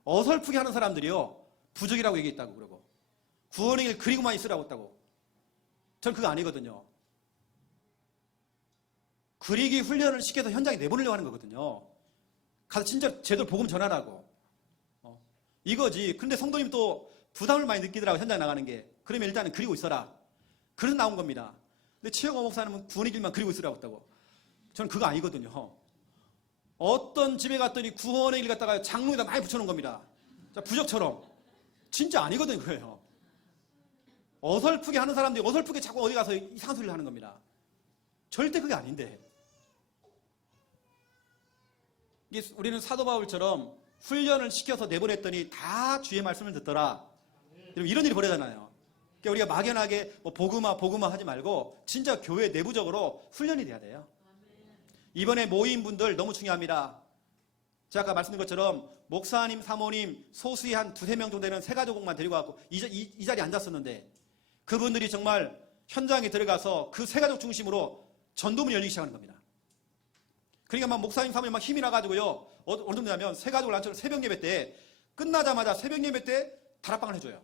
어설프게 하는 사람들이요. 부적이라고 얘기했다고 그러고 구원의 길 그리고만 있으라고 했다고. 저는 그거 아니거든요. 그리기 훈련을 시켜서 현장에 내보내려고 하는 거거든요. 가서 진짜 제대로 복음 전하라고. 이거지. 근데 성도님 또 부담을 많이 느끼더라고 현장에 나가는 게. 그러면 일단은 그리고 있어라. 그래서 나온 겁니다. 근데 최영호 목사님은 구원의 길만 그리고 있으라고 했다고. 저는 그거 아니거든요. 어떤 집에 갔더니 구원의 길 갖다가 장롱에다 많이 붙여놓은 겁니다. 자, 부적처럼. 진짜 아니거든요, 그거예요. 어설프게 하는 사람들이 어설프게 자꾸 어디 가서 이상한 소리를 하는 겁니다. 절대 그게 아닌데. 이게 우리는 사도 바울처럼 훈련을 시켜서 내보냈더니 다 주의 말씀을 듣더라. 이런 일이 벌어지잖아요. 그러니까 우리가 막연하게 뭐 복음화 하지 말고 진짜 교회 내부적으로 훈련이 돼야 돼요. 이번에 모인 분들 너무 중요합니다. 제가 아까 말씀드린 것처럼 목사님, 사모님, 소수의 한 2-3명 정도 되는 세 가족만 데리고 와서 이 자리에 앉았었는데 그분들이 정말 현장에 들어가서 그 세 가족 중심으로 전도문이 열리기 시작하는 겁니다. 그러니까 막 목사님 사모님 막 힘이 나가지고요. 어느 정도냐면 새가족 란처럼 새벽 예배 때 끝나자마자 새벽 예배 때 다락방을 해줘요.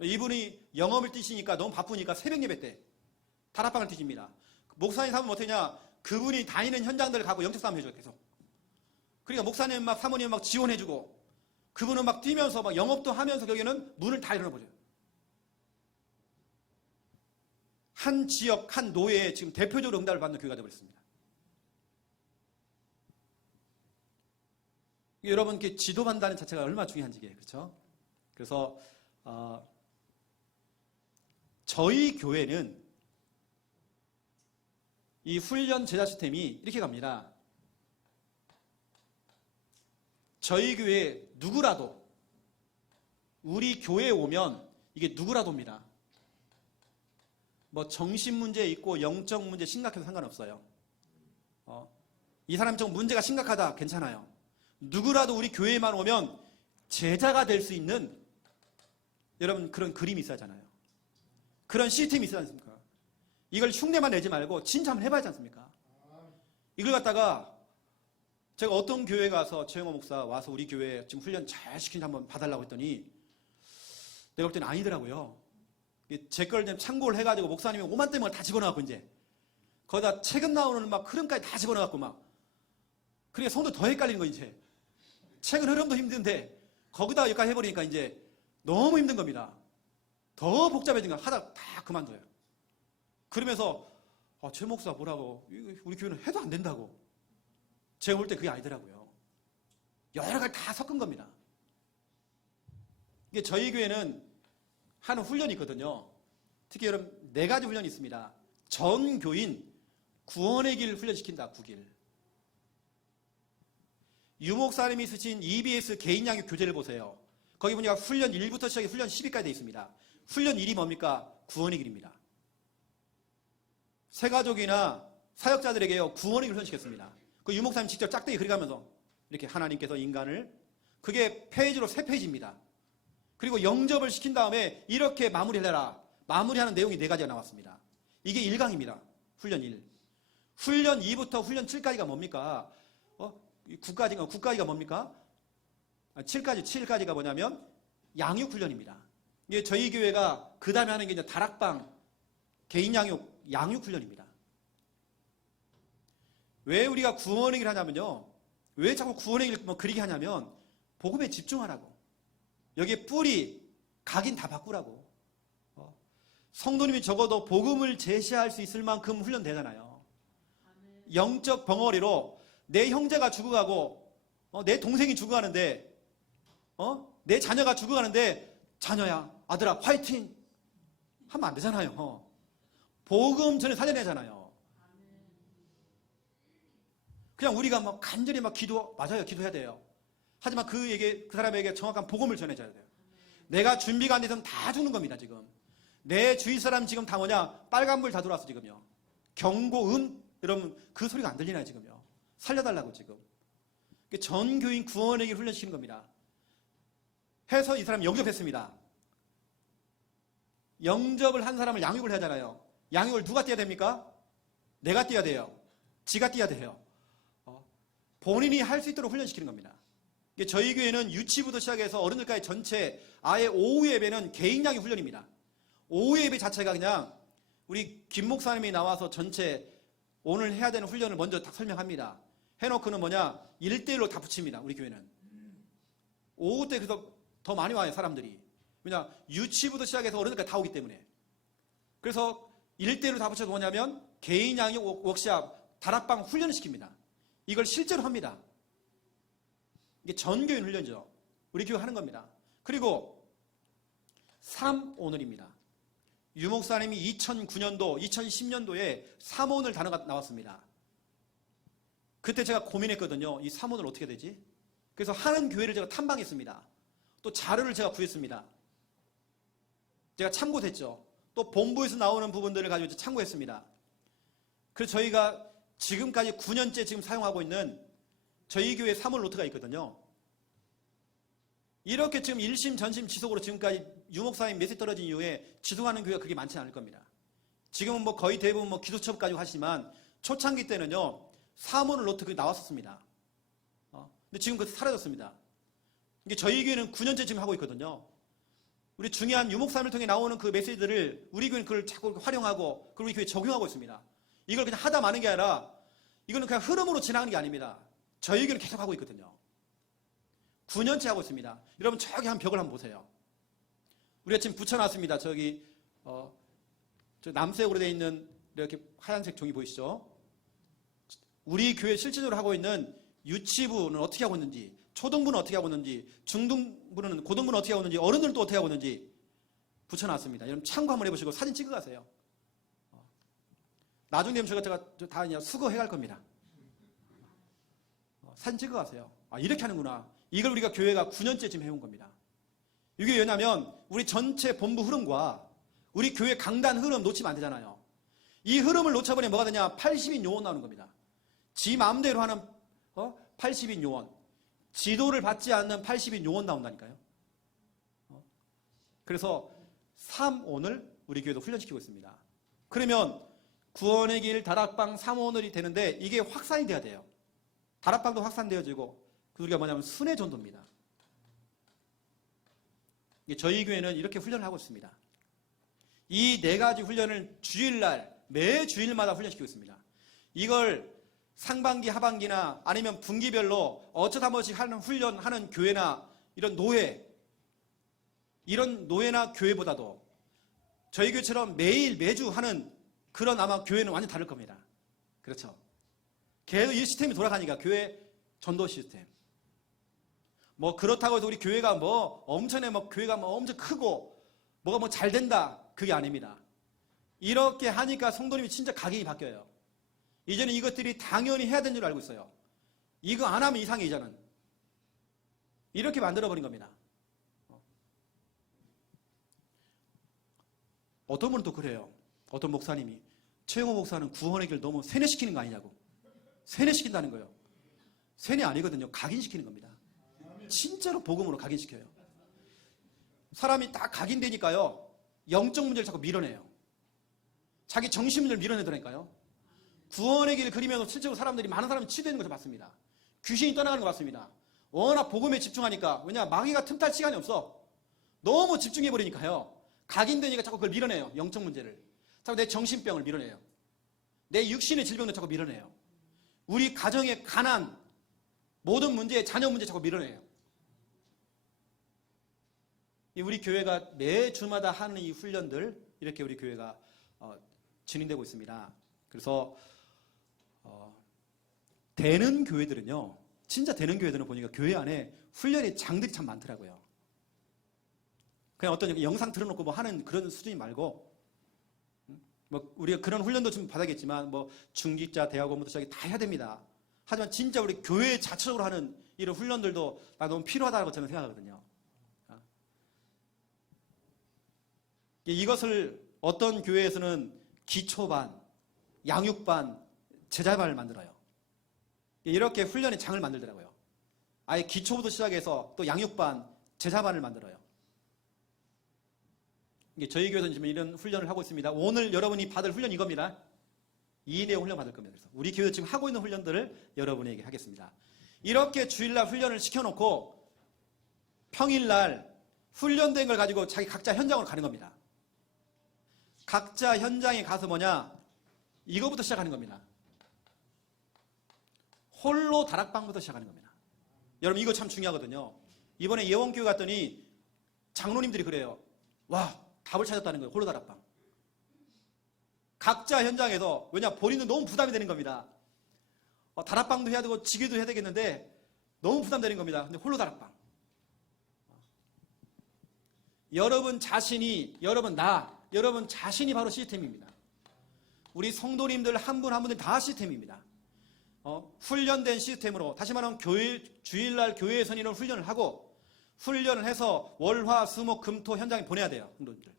이분이 영업을 뛰시니까 너무 바쁘니까 새벽 예배 때 다락방을 뛰십니다. 목사님 사모님 어떠냐? 그분이 다니는 현장들을 가고 영적 싸움 해줘요. 계속. 그러니까 목사님 막 사모님 막 지원해주고 그분은 막 뛰면서 막 영업도 하면서 거기는 문을 다 열어보죠. 한 지역, 한 노예에 지금 대표적으로 응답을 받는 교회가 되어버렸습니다. 여러분께 지도받는다는 자체가 얼마나 중요한지, 그렇죠? 그래서 저희 교회는 이 훈련 제자 시스템이 이렇게 갑니다. 저희 교회 누구라도 우리 교회에 오면 이게 누구라도입니다. 뭐 정신 문제 있고 영적 문제 심각해도 상관없어요. 이 사람 좀 문제가 심각하다 괜찮아요. 누구라도 우리 교회에만 오면 제자가 될 수 있는 여러분 그런 그림이 있어야잖아요. 그런 시스템이 있어야 않습니까? 이걸 흉내만 내지 말고 진짜 한번 해봐야지 않습니까? 이걸 갖다가 제가 어떤 교회 가서 최영호 목사 와서 우리 교회 지금 훈련 잘 시키는지 한번 봐달라고 했더니 내가 볼 때는 아니더라고요. 제 걸 좀 참고를 해가지고 목사님이 오만대만 다 집어넣고 이제 거기다 최근 나오는 막 흐름까지 다 집어넣고 막 그러니까 성도 더 헷갈리는 거 이제 최근 흐름도 힘든데 거기다 여기까지 해버리니까 이제 너무 힘든 겁니다. 더 복잡해지니까 하다 다 그만둬요. 그러면서 최 목사 뭐라고 우리 교회는 해도 안 된다고 제가 볼 때 그게 아니더라고요. 여러 가지 다 섞은 겁니다. 이게 저희 교회는 하는 훈련이 있거든요. 특히 여러분 4가지 훈련이 있습니다. 전교인 구원의 길 훈련시킨다. 9길. 유목사님이 쓰신 EBS 개인 양육 교재를 보세요. 거기 보니까 훈련 1부터 시작해 훈련 10일까지 되어 있습니다. 훈련 1이 뭡니까? 구원의 길입니다. 새가족이나 사역자들에게요 구원의 길 훈련시켰습니다. 그 유목사님 직접 짝대기 그려가면서 이렇게 하나님께서 인간을 그게 페이지로 3페이지입니다. 그리고 영접을 시킨 다음에 이렇게 마무리를 해라. 마무리하는 내용이 4가지가 나왔습니다. 이게 1강입니다. 훈련 1. 훈련 2부터 훈련 7까지가 뭡니까? 9까지가 뭡니까? 7까지가 뭐냐면 양육훈련입니다. 이게 저희 교회가 그 다음에 하는 게 이제 다락방, 개인 양육훈련입니다. 왜 우리가 구원의 길을 하냐면요. 왜 자꾸 구원의 길을 그리게 하냐면 복음에 집중하라고. 여기에 뿌리, 각인 다 바꾸라고. 성도님이 적어도 복음을 제시할 수 있을 만큼 훈련되잖아요. 영적 벙어리로 내 형제가 죽어가고 내 동생이 죽어가는데 내 자녀가 죽어가는데 자녀야 아들아 화이팅 하면 안 되잖아요. 복음 전에 살려내잖아요. 그냥 우리가 막 간절히 막 맞아요. 기도해야 돼요. 하지만 그 사람에게 정확한 복음을 전해줘야 돼요. 내가 준비가 안 돼서는 다 죽는 겁니다, 지금. 내 주위 사람 지금 다 뭐냐? 빨간불 다 들어왔어, 지금요. 경고, 여러분, 그 소리가 안 들리나요, 지금요? 살려달라고, 지금. 전 교인 구원에게 훈련시키는 겁니다. 해서 이 사람 영접했습니다. 영접을 한 사람을 양육을 해야 하잖아요. 양육을 누가 띄어야 됩니까? 내가 띄어야 돼요. 지가 띄어야 돼요. 본인이 할 수 있도록 훈련시키는 겁니다. 저희 교회는 유치부터 시작해서 어른들까지 전체 아예 오후 예배는 개인 양육 훈련입니다. 오후 예배 자체가 그냥 우리 김 목사님이 나와서 전체 오늘 해야 되는 훈련을 먼저 딱 설명합니다. 해놓고는 1대1로 다 붙입니다. 우리 교회는. 오후 때 그래서 더 많이 와요, 사람들이. 왜냐, 유치부터 시작해서 어른들까지 다 오기 때문에. 그래서 1대1로 다 붙여서 뭐냐면 개인 양육 워크샵, 다락방 훈련을 시킵니다. 이걸 실제로 합니다. 이게 전교인 훈련이죠. 우리 교회 하는 겁니다. 그리고 3오늘입니다. 유목사님이 2009년도, 2010년도에 3오늘 단어가 나왔습니다. 그때 제가 고민했거든요. 이 3오늘 어떻게 되지? 그래서 하는 교회를 제가 탐방했습니다. 또 자료를 제가 구했습니다. 제가 참고도 했죠. 또 본부에서 나오는 부분들을 가지고 참고했습니다. 그래서 저희가 지금까지 9년째 지금 사용하고 있는 저희 교회 3월 노트가 있거든요. 이렇게 지금 1심, 전심 지속으로 지금까지 유목사님 메시지 떨어진 이후에 지속하는 교회가 그렇게 많지는 않을 겁니다. 지금은 거의 대부분 기도처까지 하시지만 초창기 때는요, 사모를 노트 그게 나왔었습니다. 근데 지금 그 사라졌습니다. 이게 저희 교회는 9년째 지금 하고 있거든요. 우리 중요한 유목사님을 통해 나오는 그 메시지들을 우리 교회는 그걸 자꾸 활용하고 그걸 우리 교회에 적용하고 있습니다. 이걸 그냥 하다 마는 게 아니라 이거는 그냥 흐름으로 지나가는 게 아닙니다. 저희 교회는 계속 하고 있거든요. 9년째 하고 있습니다. 여러분 저기 한 벽을 한번 보세요. 우리가 지금 붙여놨습니다. 저기 저 남색으로 되어 있는 이렇게 하얀색 종이 보이시죠? 우리 교회 실질적으로 하고 있는 유치부는 어떻게 하고 있는지, 초등부는 어떻게 하고 있는지, 중등부는, 고등부는 어떻게 하고 있는지, 어른들은 또 어떻게 하고 있는지 붙여놨습니다. 여러분 참고 한번 해보시고 사진 찍어 가세요. 나중에 되면 제가 다 그냥 수거해 갈 겁니다. 사진 찍어 가세요. 이렇게 하는구나. 이걸 우리가 교회가 9년째 지금 해온 겁니다. 이게 왜냐면 우리 전체 본부 흐름과 우리 교회 강단 흐름 놓치면 안 되잖아요. 이 흐름을 놓쳐버리면 뭐가 되냐? 80인 요원 나오는 겁니다. 지 마음대로 하는 80인 요원. 지도를 받지 않는 80인 요원 나온다니까요. 그래서 3오늘 우리 교회도 훈련시키고 있습니다. 그러면 구원의 길 다락방 3오늘이 되는데 이게 확산이 돼야 돼요. 다락방도 확산되어지고 우리가 뭐냐면 순회 전도입니다. 저희 교회는 이렇게 훈련을 하고 있습니다. 이 4가지 훈련을 주일날 매 주일마다 훈련시키고 있습니다. 이걸 상반기 하반기나 아니면 분기별로 어쩌다 한 번씩 하는 훈련하는 교회나 이런 노회, 이런 노회나 교회보다도 저희 교회처럼 매일 매주 하는 그런 아마 교회는 완전 다를 겁니다. 그렇죠? 계속 이 시스템이 돌아가니까 교회 전도 시스템. 뭐 그렇다고 해서 우리 교회가 뭐 엄청나게 교회가 뭐 엄청 크고 뭐가 뭐 잘 된다, 그게 아닙니다. 이렇게 하니까 성도님이 진짜 각인이 바뀌어요. 이제는 이것들이 당연히 해야 되는 줄 알고 있어요. 이거 안 하면 이상해. 이제는 이렇게 만들어버린 겁니다. 어떤 분은 또 그래요. 어떤 목사님이 최영호 목사는 구원의 길 너무 세뇌시키는 거 아니냐고. 세뇌시킨다는 거예요. 세뇌 아니거든요. 각인시키는 겁니다. 진짜로 복음으로 각인시켜요. 사람이 딱 각인되니까요, 영적 문제를 자꾸 밀어내요. 자기 정신 문제를 밀어내더라니까요. 구원의 길을 그리면서 실제로 많은 사람이 치유되는 것을 봤습니다. 귀신이 떠나가는 거 봤습니다. 워낙 복음에 집중하니까. 왜냐, 마귀가 틈탈 시간이 없어. 너무 집중해버리니까요. 각인되니까 자꾸 그걸 밀어내요. 영적 문제를. 자꾸 내 정신병을 밀어내요. 내 육신의 질병을 자꾸 밀어내요. 우리 가정의 가난, 모든 문제, 자녀 문제 자꾸 밀어내요. 우리 교회가 매주마다 하는 이 훈련들, 이렇게 우리 교회가 진행되고 있습니다. 그래서 되는 교회들은요, 진짜 되는 교회들은 보니까 교회 안에 훈련의 장들이 참 많더라고요. 그냥 어떤 영상 틀어놓고 뭐 하는 그런 수준이 말고, 뭐 우리가 그런 훈련도 좀 받아야겠지만, 뭐 중직자, 대학원부터 시작해 다 해야 됩니다. 하지만 진짜 우리 교회 자체적으로 하는 이런 훈련들도 너무 필요하다고 저는 생각하거든요. 이것을 어떤 교회에서는 기초반, 양육반, 제자반을 만들어요. 이렇게 훈련의 장을 만들더라고요. 아예 기초부터 시작해서 또 양육반, 제자반을 만들어요. 저희 교회에서는 지금 이런 훈련을 하고 있습니다. 오늘 여러분이 받을 훈련이 이겁니다. 이 내용 훈련 받을 겁니다. 그래서 우리 교회에서 지금 하고 있는 훈련들을 여러분에게 하겠습니다. 이렇게 주일날 훈련을 시켜놓고 평일날 훈련된 걸 가지고 자기 각자 현장으로 가는 겁니다. 각자 현장에 가서 뭐냐? 이거부터 시작하는 겁니다. 홀로 다락방부터 시작하는 겁니다. 여러분 이거 참 중요하거든요. 이번에 예원교회 갔더니 장로님들이 그래요. 와, 답을 찾았다는 거예요. 홀로 다락방. 각자 현장에서, 왜냐 본인은 너무 부담이 되는 겁니다. 다락방도 해야 되고 지기도 해야 되겠는데 너무 부담되는 겁니다. 근데 홀로 다락방. 여러분 자신이, 여러분 자신이 바로 시스템입니다. 우리 성도님들 한 분 한 분들 다 시스템입니다. 훈련된 시스템으로, 다시 말하면 주일날 교회에서 이런 훈련을 하고, 훈련을 해서 월화 수목 금토 현장에 보내야 돼요. 성도님들.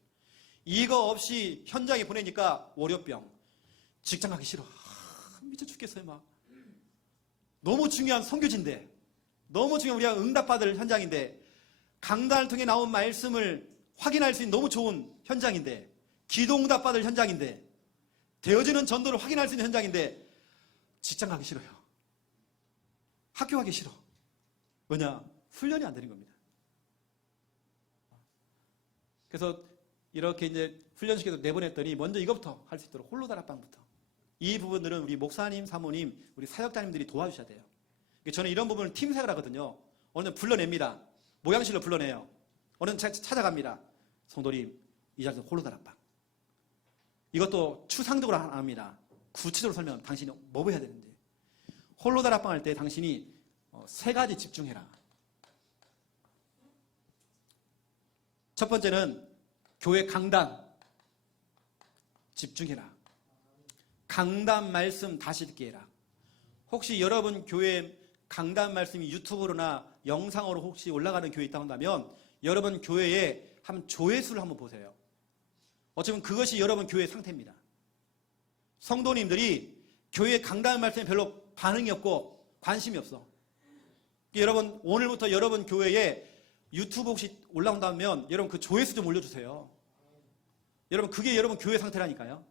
이거 없이 현장에 보내니까 월요병, 직장 가기 싫어. 미쳐 죽겠어요. 막 너무 중요한 선교지인데, 너무 중요한 우리가 응답받을 현장인데, 강단을 통해 나온 말씀을 확인할 수 있는 너무 좋은 현장인데, 기도 응답받을 현장인데, 되어지는 전도를 확인할 수 있는 현장인데, 직장 가기 싫어요. 학교 가기 싫어. 왜냐? 훈련이 안 되는 겁니다. 그래서 이렇게 이제 훈련시켜서 내보냈더니 먼저 이것부터 할 수 있도록 홀로다락방부터. 이 부분들은 우리 목사님, 사모님, 우리 사역자님들이 도와주셔야 돼요. 저는 이런 부분을 팀생활 하거든요. 어느 불러냅니다. 모양실로 불러내요. 어느 찾아갑니다. 성도님, 이 자리에서 홀로다락방. 이것도 추상적으로 안 합니다. 구체적으로 설명, 당신이 뭐 해야 되는데. 홀로다락방 할 때 당신이 세 가지 집중해라. 첫 번째는 교회 강단. 집중해라. 강단 말씀 다시 듣게 해라. 혹시 여러분 교회 강단 말씀이 유튜브로나 영상으로 혹시 올라가는 교회 있다고 한다면 여러분 교회에 한번 조회수를 한번 보세요. 어쩌면 그것이 여러분 교회의 상태입니다. 성도님들이 교회 강단 말씀에 별로 반응이 없고 관심이 없어. 여러분 오늘부터 여러분 교회에 유튜브 혹시 올라온다면 여러분 그 조회수 좀 올려주세요. 여러분 그게 여러분 교회 상태라니까요.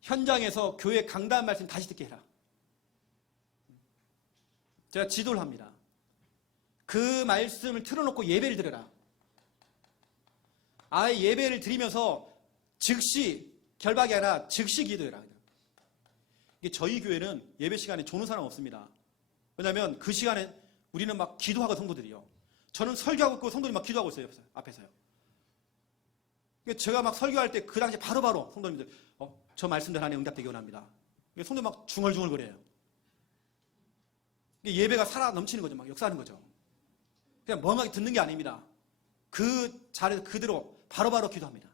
현장에서 교회 강단 말씀 다시 듣게 해라. 제가 지도를 합니다. 그 말씀을 틀어놓고 예배를 드려라. 아예 예배를 드리면서 즉시 결박이 아니라 즉시 기도해라. 이게 저희 교회는 예배 시간에 조는 사람 없습니다. 왜냐하면 그 시간에 우리는 막 기도하고 성도들이요. 저는 설교하고 있고 성도들이 막 기도하고 있어요. 앞에서요. 제가 막 설교할 때 그 당시 바로바로 성도님들 저 말씀들 안에 응답되기 원합니다. 성도들 막 중얼중얼거려요. 예배가 살아 넘치는 거죠. 막 역사하는 거죠. 그냥 멍하게 듣는 게 아닙니다. 그 자리에서 그대로 바로바로 기도합니다.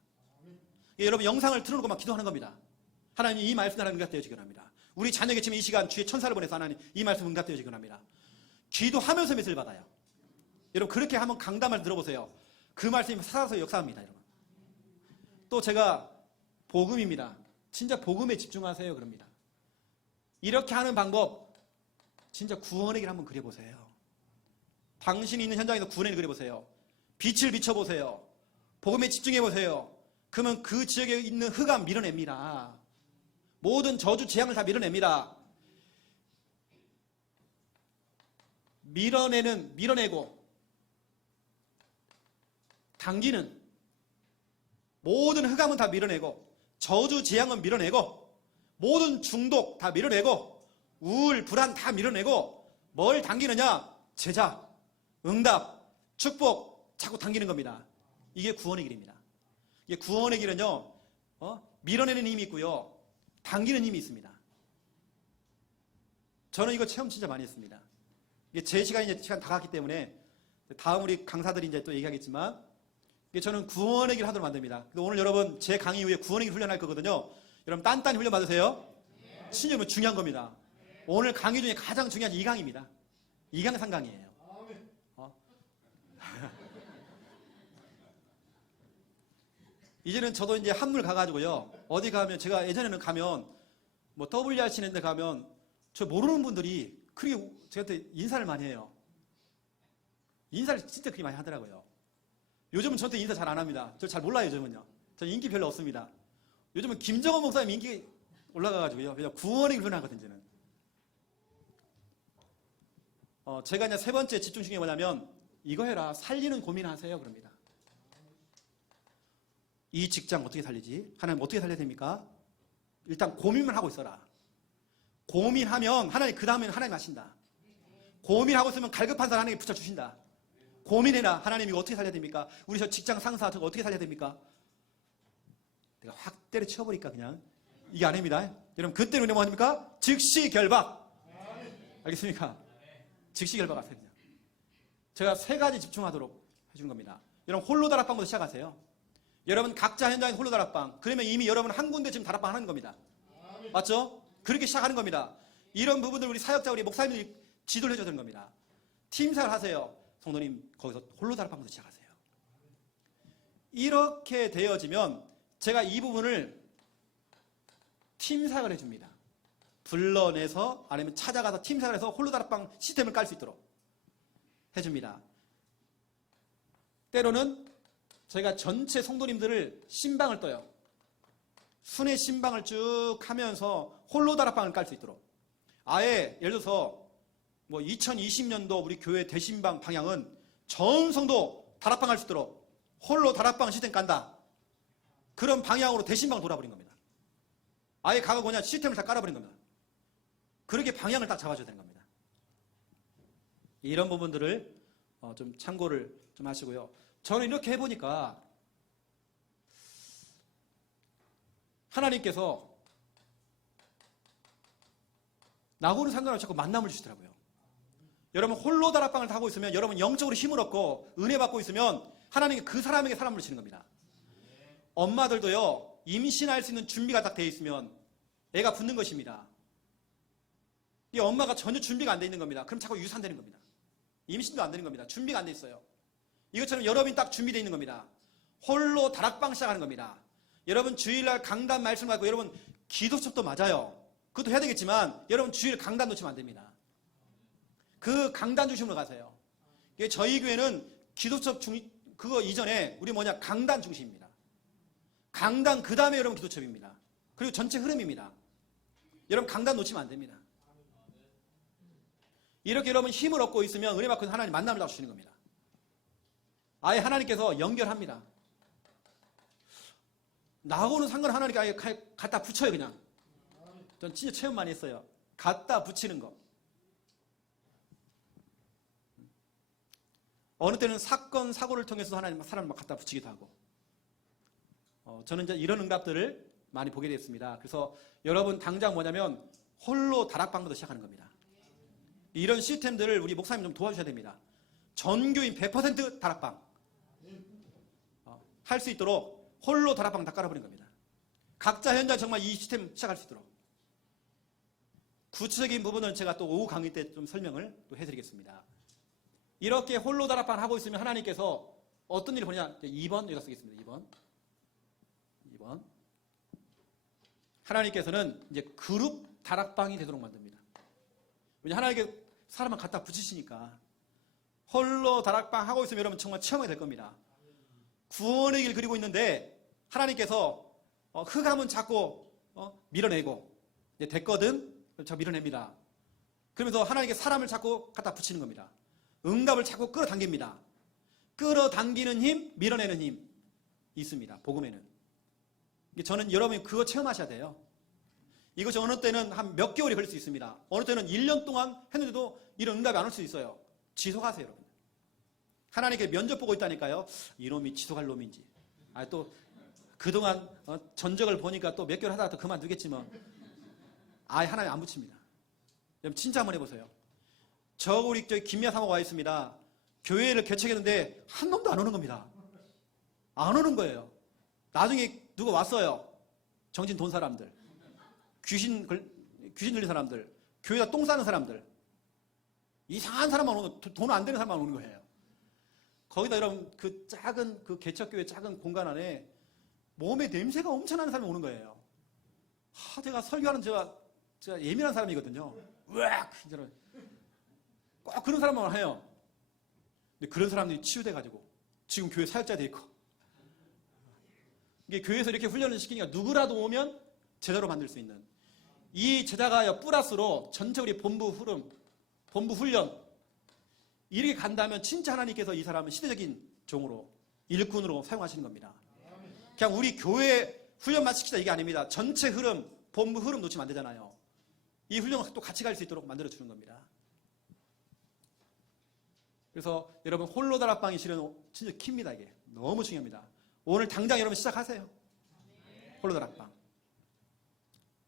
여러분 영상을 틀어놓고 막 기도하는 겁니다. 하나님 이 말씀 하나님 응답되어지기 원합니다. 우리 자녀에게 지금 이 시간 주의 천사를 보내서 하나님 이 말씀 응답되어지기 원합니다. 기도하면서 메시지를 받아요. 여러분 그렇게 한번 강담을 들어보세요. 그 말씀이 살아서 역사합니다. 여러분. 또 제가 복음입니다. 진짜 복음에 집중하세요. 그럽니다. 이렇게 하는 방법 진짜 구원의 길 한번 그려보세요. 당신이 있는 현장에서 구원의 길 그려보세요. 빛을 비춰보세요. 복음에 집중해보세요. 그러면 그 지역에 있는 흑암 밀어냅니다. 모든 저주 재앙을 다 밀어냅니다. 밀어내고 당기는 모든 흑암은 다 밀어내고 저주 재앙은 밀어내고 모든 중독 다 밀어내고 우울, 불안 다 밀어내고 뭘 당기느냐? 제자, 응답, 축복 자꾸 당기는 겁니다. 이게 구원의 길입니다. 이게 구원의 길은요, 밀어내는 힘이 있고요, 당기는 힘이 있습니다. 저는 이거 체험 진짜 많이 했습니다. 이게 제 시간이 이제 시간 다 갔기 때문에 다음 우리 강사들이 이제 또 얘기하겠지만 이게 저는 구원의 길 하도록 만듭니다. 오늘 여러분 제 강의 이후에 구원의 길 훈련할 거거든요. 여러분 단단히 훈련 받으세요. 진짜 중요한 겁니다. 오늘 강의 중에 가장 중요한 이 강의입니다. 2강 3강이에요. 이제는 저도 이제 한물 가가지고요. 어디 가면 제가 예전에는 가면 뭐 WRC 있는 데 가면 저 모르는 분들이 그렇게 저한테 인사를 많이 해요. 인사를 진짜 그렇게 많이 하더라고요. 요즘은 저한테 인사 잘 안 합니다. 저 잘 몰라요, 요즘은요. 저 인기 별로 없습니다. 요즘은 김정은 목사님 인기 올라가가지고요. 그냥 구원의 길 하거든요, 저는. 제가 이제 세 번째 집중 중에 뭐냐면 이거 해라. 살리는 고민하세요. 그럽니다. 이 직장 어떻게 살리지? 하나님 어떻게 살려야 됩니까? 일단 고민만 하고 있어라. 고민하면 하나님 그 다음에는 하나님 하신다. 고민하고 있으면 갈급한 사람 하나님이 붙여주신다. 고민해라. 하나님 이거 어떻게 살려야 됩니까? 우리 저 직장 상사 저거 어떻게 살려야 됩니까? 내가 확 때려치워버릴까 그냥. 이게 아닙니다. 여러분 그때는 우리 뭐 합니까? 즉시 결박. 알겠습니까? 즉시 결박하세요. 그냥. 제가 세 가지 집중하도록 해준 겁니다. 여러분 홀로 다락방부터 시작하세요. 여러분 각자 현장에 홀로 다락방. 그러면 이미 여러분 한 군데 지금 다락방 하는 겁니다. 맞죠? 그렇게 시작하는 겁니다. 이런 부분들 우리 사역자 우리 목사님들이 지도를 해줘야 되는 겁니다. 팀사를 하세요. 성도님 거기서 홀로 다락방부터 시작하세요. 이렇게 되어지면 제가 이 부분을 팀사역을 해줍니다. 불러내서 아니면 찾아가서 팀사역을 해서 홀로 다락방 시스템을 깔 수 있도록 해줍니다. 때로는 제가 전체 성도님들을 신방을 떠요. 순회 신방을 쭉 하면서 홀로 다락방을 깔 수 있도록 아예 예를 들어서 뭐 2020년도 우리 교회 대신방 방향은 전 성도 다락방 할 수 있도록 홀로 다락방 시스템 깐다. 그런 방향으로 대신방 돌아버린 겁니다. 아예 가고 그냥 시스템을 다 깔아버린 겁니다. 그렇게 방향을 딱 잡아줘야 되는 겁니다. 이런 부분들을 좀 참고를 좀 하시고요. 저는 이렇게 해보니까 하나님께서 나하고는 상관없이 자꾸 만남을 주시더라고요. 여러분 홀로 다락방을 하고 있으면 여러분 영적으로 힘을 얻고 은혜 받고 있으면 하나님이 그 사람에게 사람을 주시는 겁니다. 엄마들도요, 임신할 수 있는 준비가 딱 되어 있으면 애가 붙는 것입니다. 이 엄마가 전혀 준비가 안 돼 있는 겁니다. 그럼 자꾸 유산되는 겁니다. 임신도 안 되는 겁니다. 준비가 안 돼 있어요. 이것처럼 여러분이 딱 준비되어 있는 겁니다. 홀로 다락방 시작하는 겁니다. 여러분 주일날 강단 말씀 갖고 여러분 기도 수업도 맞아요. 그것도 해야 되겠지만 여러분 주일 강단 놓치면 안 됩니다. 그 강단 중심으로 가세요. 저희 교회는 기도 수업 그거 이전에 우리 강단 중심입니다. 강단 그 다음에 여러분 기도 수업입니다. 그리고 전체 흐름입니다. 여러분 강단 놓치면 안 됩니다. 이렇게 여러분 힘을 얻고 있으면 은혜 받고 하나님 만남을 주시는 겁니다. 아예 하나님께서 연결합니다. 나하고는 상관 하나님께 아예 갖다 붙여요 그냥. 전 진짜 체험 많이 했어요. 갖다 붙이는 거. 어느 때는 사건 사고를 통해서 하나님 사람을 막 갖다 붙이기도 하고. 저는 이제 이런 응답들을 많이 보게 됐습니다. 그래서 여러분 당장 뭐냐면 홀로 다락방부터 시작하는 겁니다. 이런 시스템들을 우리 목사님 좀 도와주셔야 됩니다. 전교인 100% 다락방 할 수 있도록 홀로 다락방 다 깔아버린 겁니다. 각자 현장 정말 이 시스템 시작할 수 있도록. 구체적인 부분은 제가 또 오후 강의 때 좀 설명을 또 해드리겠습니다. 이렇게 홀로 다락방 하고 있으면 하나님께서 어떤 일을 보냐. 2번 여기다 쓰겠습니다. 2번. 하나님께서는 이제 그룹 다락방이 되도록 만듭니다. 왜냐 하나님께 사람만 갖다 붙이시니까. 홀로 다락방 하고 있으면 여러분 정말 체험하게 될 겁니다. 구원의 길 그리고 있는데 하나님께서 흑암은 자꾸 밀어내고 이제 됐거든? 저 밀어냅니다. 그러면서 하나님께 사람을 자꾸 갖다 붙이는 겁니다. 응답을 자꾸 끌어당깁니다. 끌어당기는 힘, 밀어내는 힘 있습니다. 복음에는. 저는 여러분이 그거 체험하셔야 돼요. 이것이 어느 때는 한 몇 개월이 걸릴 수 있습니다. 어느 때는 1년 동안 했는데도 이런 응답이 안 올 수 있어요. 지속하세요, 여러분. 하나님께 면접 보고 있다니까요. 이놈이 지속할 놈인지. 또 그동안 전적을 보니까 또 몇 개월 하다가 또 그만두겠지만 아예 하나님 안 붙입니다. 여러분 진짜 한번 해보세요. 우리 김미아 사모가 와 있습니다. 교회를 개척했는데 한 놈도 안 오는 겁니다. 안 오는 거예요. 나중에 누가 왔어요. 정신 돈 사람들. 귀신 들린 사람들. 교회에다 똥 싸는 사람들. 이상한 사람만 오는, 돈 안 되는 사람만 오는 거예요. 거기다 여러분 그 작은 그 개척교회 작은 공간 안에 몸에 냄새가 엄청나는 사람이 오는 거예요. 제가 설교하는 제가 예민한 사람이거든요. 으악! 꼭 그런 사람만 해요. 근데 그런 사람들이 치유돼가지고 지금 교회 사역자 돼 있고. 이게 교회에서 이렇게 훈련을 시키니까 누구라도 오면 제자로 만들 수 있는. 이 제자가 플러스로 전체 우리 본부 흐름, 본부 훈련 이렇게 간다면 진짜 하나님께서 이 사람은 시대적인 종으로 일꾼으로 사용하시는 겁니다. 그냥 우리 교회 훈련만 시키자 이게 아닙니다. 전체 흐름, 본부 흐름 놓치면 안 되잖아요. 이 훈련을 또 같이 갈 수 있도록 만들어주는 겁니다. 그래서 여러분 홀로 다락방이 실은 진짜 킵니다. 이게 너무 중요합니다. 오늘 당장 여러분 시작하세요. 홀로 다락방.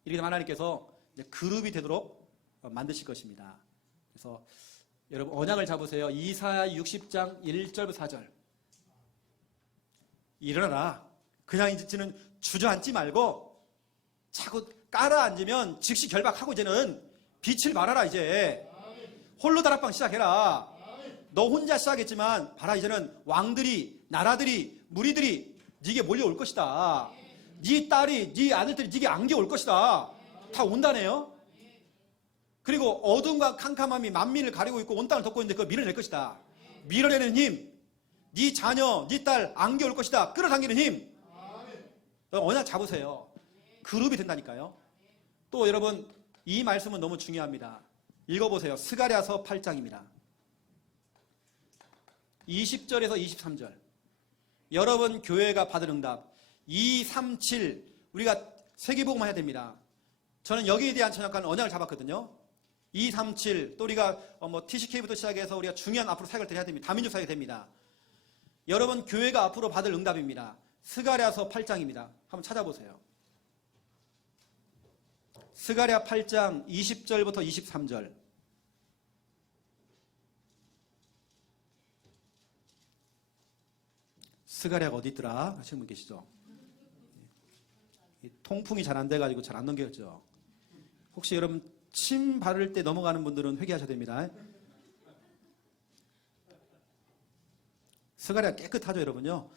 이렇게 되면 하나님께서 이제 그룹이 되도록 만드실 것입니다. 그래서 여러분 언약을 잡으세요. 이사야 60장 1절부터 4절. 일어나라. 그냥 이제는 주저앉지 말고 자꾸 깔아앉으면 즉시 결박하고 이제는 빛을 말하라. 이제 홀로 다락방 시작해라. 너 혼자 시작했지만 봐라 이제는 왕들이 나라들이 무리들이 네게 몰려올 것이다. 네 딸이 네 아들들이 네게 안겨올 것이다. 다 온다네요. 그리고 어둠과 캄캄함이 만민을 가리고 있고 온 땅을 덮고 있는데 그걸 밀어낼 것이다. 밀어내는 힘. 네 자녀 네 딸 안겨올 것이다. 끌어당기는 힘. 언약 잡으세요. 그룹이 된다니까요. 또 여러분 이 말씀은 너무 중요합니다. 읽어보세요. 스가랴서 8장입니다. 20절에서 23절. 여러분 교회가 받은 응답 237 우리가 세계복음화 해야 됩니다. 저는 여기에 대한 전역한 언약을 잡았거든요. 237 또 우리가 TCK부터 시작해서 우리가 중요한 앞으로 사역을 해야 됩니다. 다민족 사역이 됩니다. 여러분 교회가 앞으로 받을 응답입니다. 스가랴서 8장입니다. 한번 찾아보세요. 스가랴 8장 20절부터 23절. 스가랴가 어디 있더라? 하시는 분 계시죠? 통풍이 잘 안 돼가지고 잘 안 넘겨졌죠. 혹시 여러분 침 바를 때 넘어가는 분들은 회개하셔야 됩니다. 스가랴 깨끗하죠, 여러분요.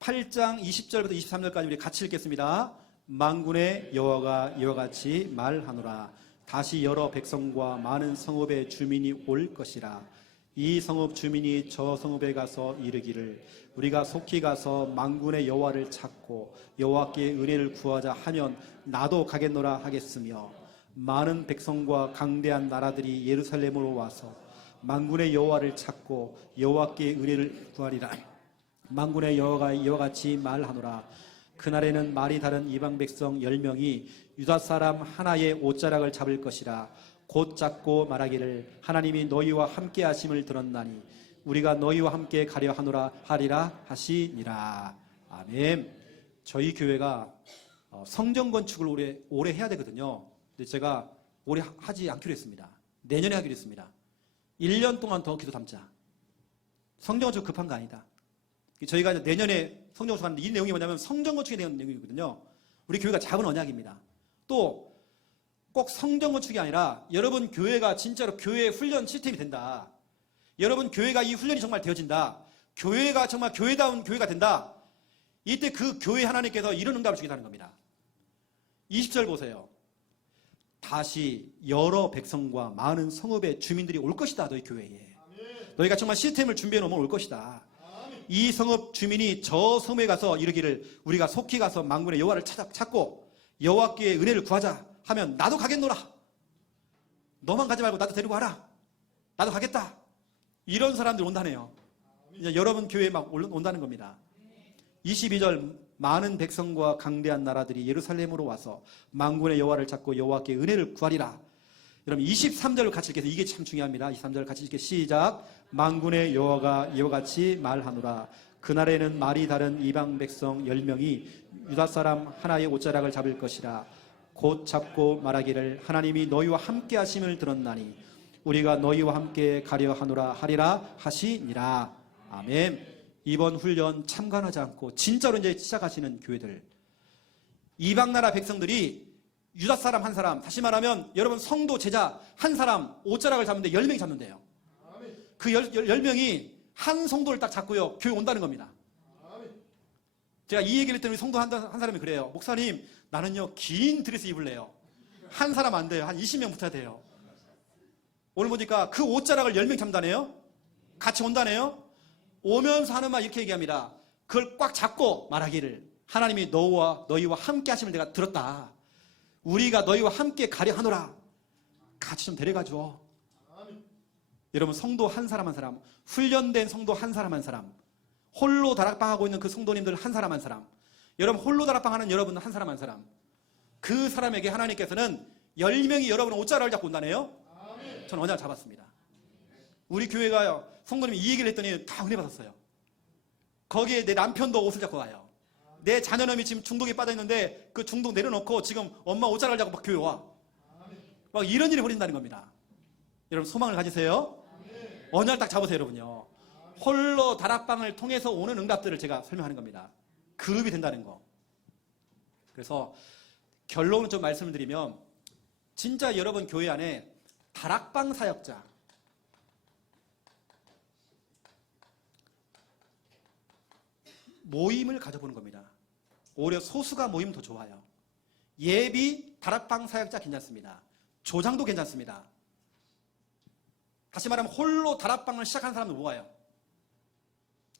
8장 20절부터 23절까지 우리 같이 읽겠습니다. 만군의 여호와가 이와 같이 말하노라. 다시 여러 백성과 많은 성읍의 주민이 올 것이라. 이 성읍 주민이 저 성읍에 가서 이르기를 우리가 속히 가서 만군의 여호와를 찾고 여호와께 은혜를 구하자 하면 나도 가겠노라 하겠으며 많은 백성과 강대한 나라들이 예루살렘으로 와서 만군의 여호와를 찾고 여호와께 은혜를 구하리라. 만군의 여호와가 이와 같이 말하노라. 그날에는 말이 다른 이방 백성 10명이 유다 사람 하나의 옷자락을 잡을 것이라. 곧 잡고 말하기를 하나님이 너희와 함께 하심을 들었나니 우리가 너희와 함께 가려 하리라 하시니라. 아멘. 저희 교회가 성전 건축을 올해 해야 되거든요. 근데 제가 올해 하지 않기로 했습니다. 내년에 하기로 했습니다. 1년 동안 더 기도 담자. 성전 건축 급한 거 아니다. 저희가 내년에 성전 건축하는데 이 내용이 뭐냐면 성전 건축에 대한 내용이거든요. 우리 교회가 작은 언약입니다. 또 꼭 성전 건축이 아니라 여러분 교회가 진짜로 교회 훈련 시스템이 된다. 여러분 교회가 이 훈련이 정말 되어진다. 교회가 정말 교회다운 교회가 된다. 이때 그 교회 하나님께서 이런 응답을 주겠다는 겁니다. 20절 보세요. 다시 여러 백성과 많은 성읍의 주민들이 올 것이다. 너희 교회에. 너희가 정말 시스템을 준비해 놓으면 올 것이다. 이 성읍 주민이 저 섬에 가서 이르기를 우리가 속히 가서 만군의 여호와를 찾고 여호와께 은혜를 구하자 하면 나도 가겠노라. 너만 가지 말고 나도 데리고 와라. 나도 가겠다. 이런 사람들 온다네요. 이제 여러분 교회에 막 온다는 겁니다. 22절 많은 백성과 강대한 나라들이 예루살렘으로 와서 만군의 여호와를 찾고 여호와께 은혜를 구하리라. 여러분 23절을 같이 읽겠습니다. 이게 참 중요합니다. 23절 같이 읽게 시작. 만군의 여호와가 이와 같이 말하노라. 그날에는 말이 다른 이방 백성 10명이 유다 사람 하나의 옷자락을 잡을 것이라. 곧 잡고 말하기를 하나님이 너희와 함께 하심을 들었나니 우리가 너희와 함께 가려 하리라 하시니라. 아멘. 이번 훈련 참관하지 않고 진짜로 이제 시작하시는 교회들, 이방 나라 백성들이 유다 사람 한 사람, 다시 말하면 여러분 성도 제자 한 사람 옷자락을 잡는데 10명이 잡는데요. 그 10명이 한 성도를 딱 잡고요 교회 온다는 겁니다. 제가 이 얘기를 했더니 성도 한 사람이 그래요. 목사님 나는요 긴 드레스 입을래요. 한 사람 안 돼요. 한 20명 붙어야 돼요. 오늘 보니까 그 옷자락을 10명 잡다네요. 같이 온다네요. 오면서 하는 말 이렇게 얘기합니다. 그걸 꽉 잡고 말하기를 하나님이 너희와 함께 하심을 내가 들었다. 우리가 너희와 함께 가려 하노라. 같이 좀 데려가줘. 여러분 성도 한 사람 한 사람, 훈련된 성도 한 사람 한 사람, 홀로 다락방하고 있는 그 성도님들 한 사람 한 사람, 여러분 홀로 다락방하는 여러분 한 사람 한 사람, 그 사람에게 하나님께서는 10명이 여러분의 옷자락을 잡고 온다네요. 저는 언약을 잡았습니다. 우리 교회가요 성도님이 이 얘기를 했더니 다 은혜 받았어요. 거기에 내 남편도 옷을 잡고 와요. 내 자녀놈이 지금 중독에 빠져있는데 그 중독 내려놓고 지금 엄마 옷자락을 잡고 막 교회 와. 막 이런 일이 벌어진다는 겁니다. 여러분 소망을 가지세요. 언약을 딱 잡으세요 여러분요. 홀로 다락방을 통해서 오는 응답들을 제가 설명하는 겁니다. 그룹이 된다는 거. 그래서 결론을 좀 말씀을 드리면 진짜 여러분 교회 안에 다락방 사역자, 모임을 가져보는 겁니다. 오히려 소수가 모이면 더 좋아요. 예비 다락방 사역자 괜찮습니다. 조장도 괜찮습니다. 다시 말하면 홀로 다락방을 시작하는 사람도 모아요.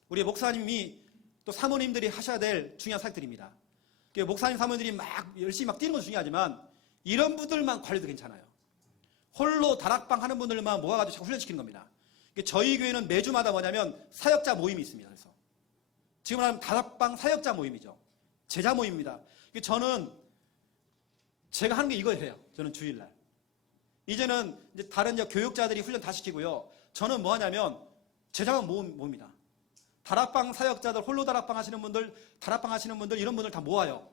우리 목사님이 또 사모님들이 하셔야 될 중요한 사역들입니다. 목사님 사모님들이 막 열심히 막 뛰는 것도 중요하지만 이런 분들만 관리도 괜찮아요. 홀로 다락방 하는 분들만 모아가지고 훈련시키는 겁니다. 저희 교회는 매주마다 뭐냐면 사역자 모임이 있습니다. 그래서 지금 하면 다락방 사역자 모임이죠. 제자 모임입니다. 저는 제가 하는 게 이거예요. 저는 주일날. 이제는 이제 다른 교육자들이 훈련 다 시키고요. 저는 뭐 하냐면 제자만 모읍니다. 다락방 사역자들, 홀로 다락방 하시는 분들, 다락방 하시는 분들, 이런 분들 다 모아요.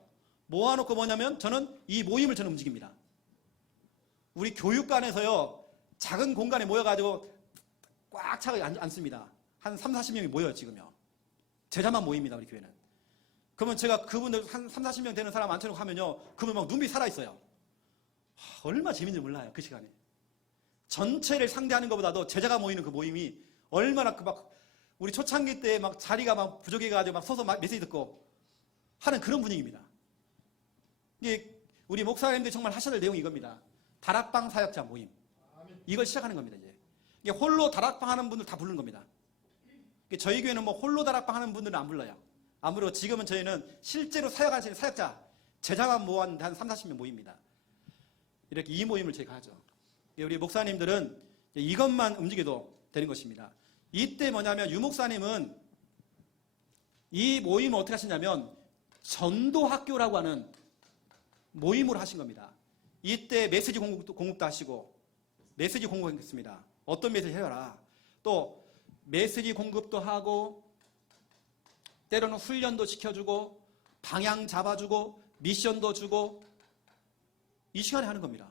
모아놓고 뭐냐면 저는 이 모임을 저는 움직입니다. 우리 교육관에서요, 작은 공간에 모여가지고 꽉 차게 앉습니다. 한 3, 40명이 모여요, 지금요. 제자만 모입니다, 우리 교회는. 그러면 제가 그분들 한 3, 40명 되는 사람 앉혀놓고 하면요, 그분 막 눈빛이 살아있어요. 얼마나 재밌는지 몰라요, 그 시간에. 전체를 상대하는 것보다도 제자가 모이는 그 모임이 얼마나 우리 초창기 때 막 자리가 막 부족해가지고 막 서서 막 메시지 듣고 하는 그런 분위기입니다. 이게 우리 목사님들이 정말 하셔야 될 내용이 이겁니다. 다락방 사역자 모임. 이걸 시작하는 겁니다, 이제. 이게 홀로 다락방 하는 분들 다 부르는 겁니다. 저희 교회는 뭐 홀로 다락방 하는 분들은 안 불러요. 안 부르고 지금은 저희는 실제로 사역하시는 사역자, 제자만 모았는데 한 3, 40명 모입니다. 이렇게 이 모임을 저희가 하죠. 우리 목사님들은 이것만 움직여도 되는 것입니다. 이때 뭐냐면 유 목사님은 이 모임을 어떻게 하시냐면 전도학교라고 하는 모임으로 하신 겁니다. 이때 메시지 공급도 하시고 메시지 공급했습니다. 어떤 메시지 해라. 또 메시지 공급도 하고 때로는 훈련도 시켜주고 방향 잡아주고 미션도 주고 이 시간에 하는 겁니다.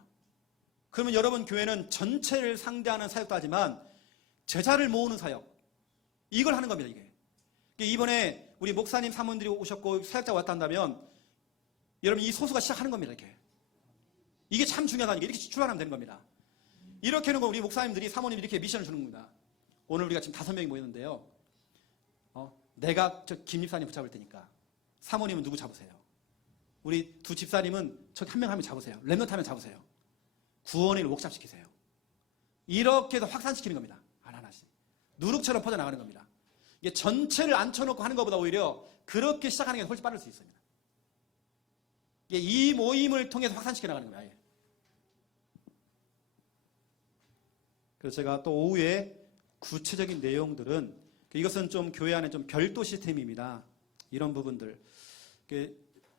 그러면 여러분 교회는 전체를 상대하는 사역도 하지만 제자를 모으는 사역, 이걸 하는 겁니다. 이게 이번에 우리 목사님 사모님들이 오셨고 사역자가 왔다 한다면 여러분 이 소수가 시작하는 겁니다. 이게 참 중요하다니까. 이렇게 출발하면 되는 겁니다. 이렇게 하는 거 우리 목사님들이 사모님 이렇게 미션을 주는 겁니다. 오늘 우리가 지금 5명이 모였는데요. 내가 저 김 집사님 붙잡을 테니까 사모님은 누구 잡으세요? 우리 두 집사님은 저 한 명 한 명 잡으세요. 랩넌트 하면 잡으세요. 구원의 일 웍샵시키세요. 이렇게 해서 확산시키는 겁니다. 하나하나씩. 누룩처럼 퍼져나가는 겁니다. 이게 전체를 앉혀놓고 하는 것보다 오히려 그렇게 시작하는 게 훨씬 빠를 수 있습니다. 이 모임을 통해서 확산시켜 나가는 겁니다. 그래서 제가 또 오후에 구체적인 내용들은 이것은 좀 교회 안에 좀 별도 시스템입니다. 이런 부분들.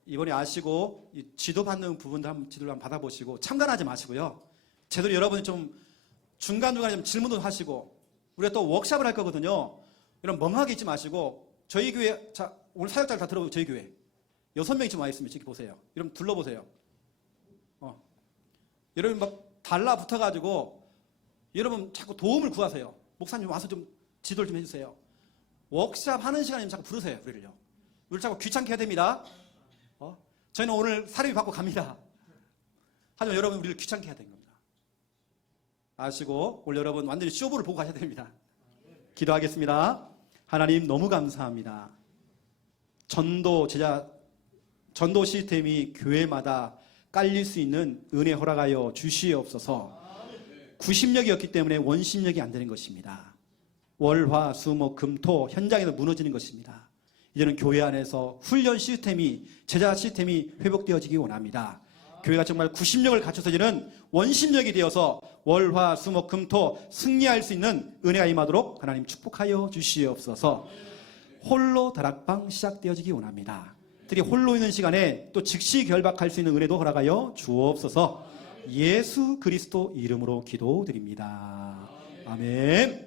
이번에 아시고 지도받는 부분들 지도를 한번 받아보시고 참관하지 마시고요. 제대로 여러분이 좀 중간중간에 좀 질문도 하시고 우리가 또 워크숍을 할 거거든요. 이런 멍하게 있지 마시고 저희 교회, 자 오늘 사역자를 다 들어보고 저희 교회 6명이 지금 와 있습니다. 지금 보세요. 여러분 둘러보세요. 여러분 막 달라붙어가지고 여러분 자꾸 도움을 구하세요. 목사님 와서 좀 지도를 좀 해주세요. 워크숍 하는 시간에 자꾸 부르세요. 우리를요. 우리 자꾸 귀찮게 해야 됩니다. 저희는 오늘 사례비 받고 갑니다. 하지만 여러분 우리를 귀찮게 해야 되는 겁니다. 아시고 오늘 여러분 완전히 쇼부를 보고 가셔야 됩니다. 기도하겠습니다. 하나님 너무 감사합니다. 전도 시스템이 교회마다 깔릴 수 있는 은혜 허락하여 주시옵소서. 구심력이었기 때문에 원심력이 안 되는 것입니다. 월, 화, 수, 목, 금, 토 현장에서 무너지는 것입니다. 이제는 교회 안에서 훈련 시스템이, 제자 시스템이 회복되어지기 원합니다. 교회가 정말 구심력을 갖춰서 이제는 원심력이 되어서 월, 화, 수, 목, 금, 토 승리할 수 있는 은혜가 임하도록 하나님 축복하여 주시옵소서. 홀로 다락방 시작되어지기 원합니다. 특히 홀로 있는 시간에 또 즉시 결박할 수 있는 은혜도 허락하여 주옵소서. 예수 그리스도 이름으로 기도드립니다. 아멘.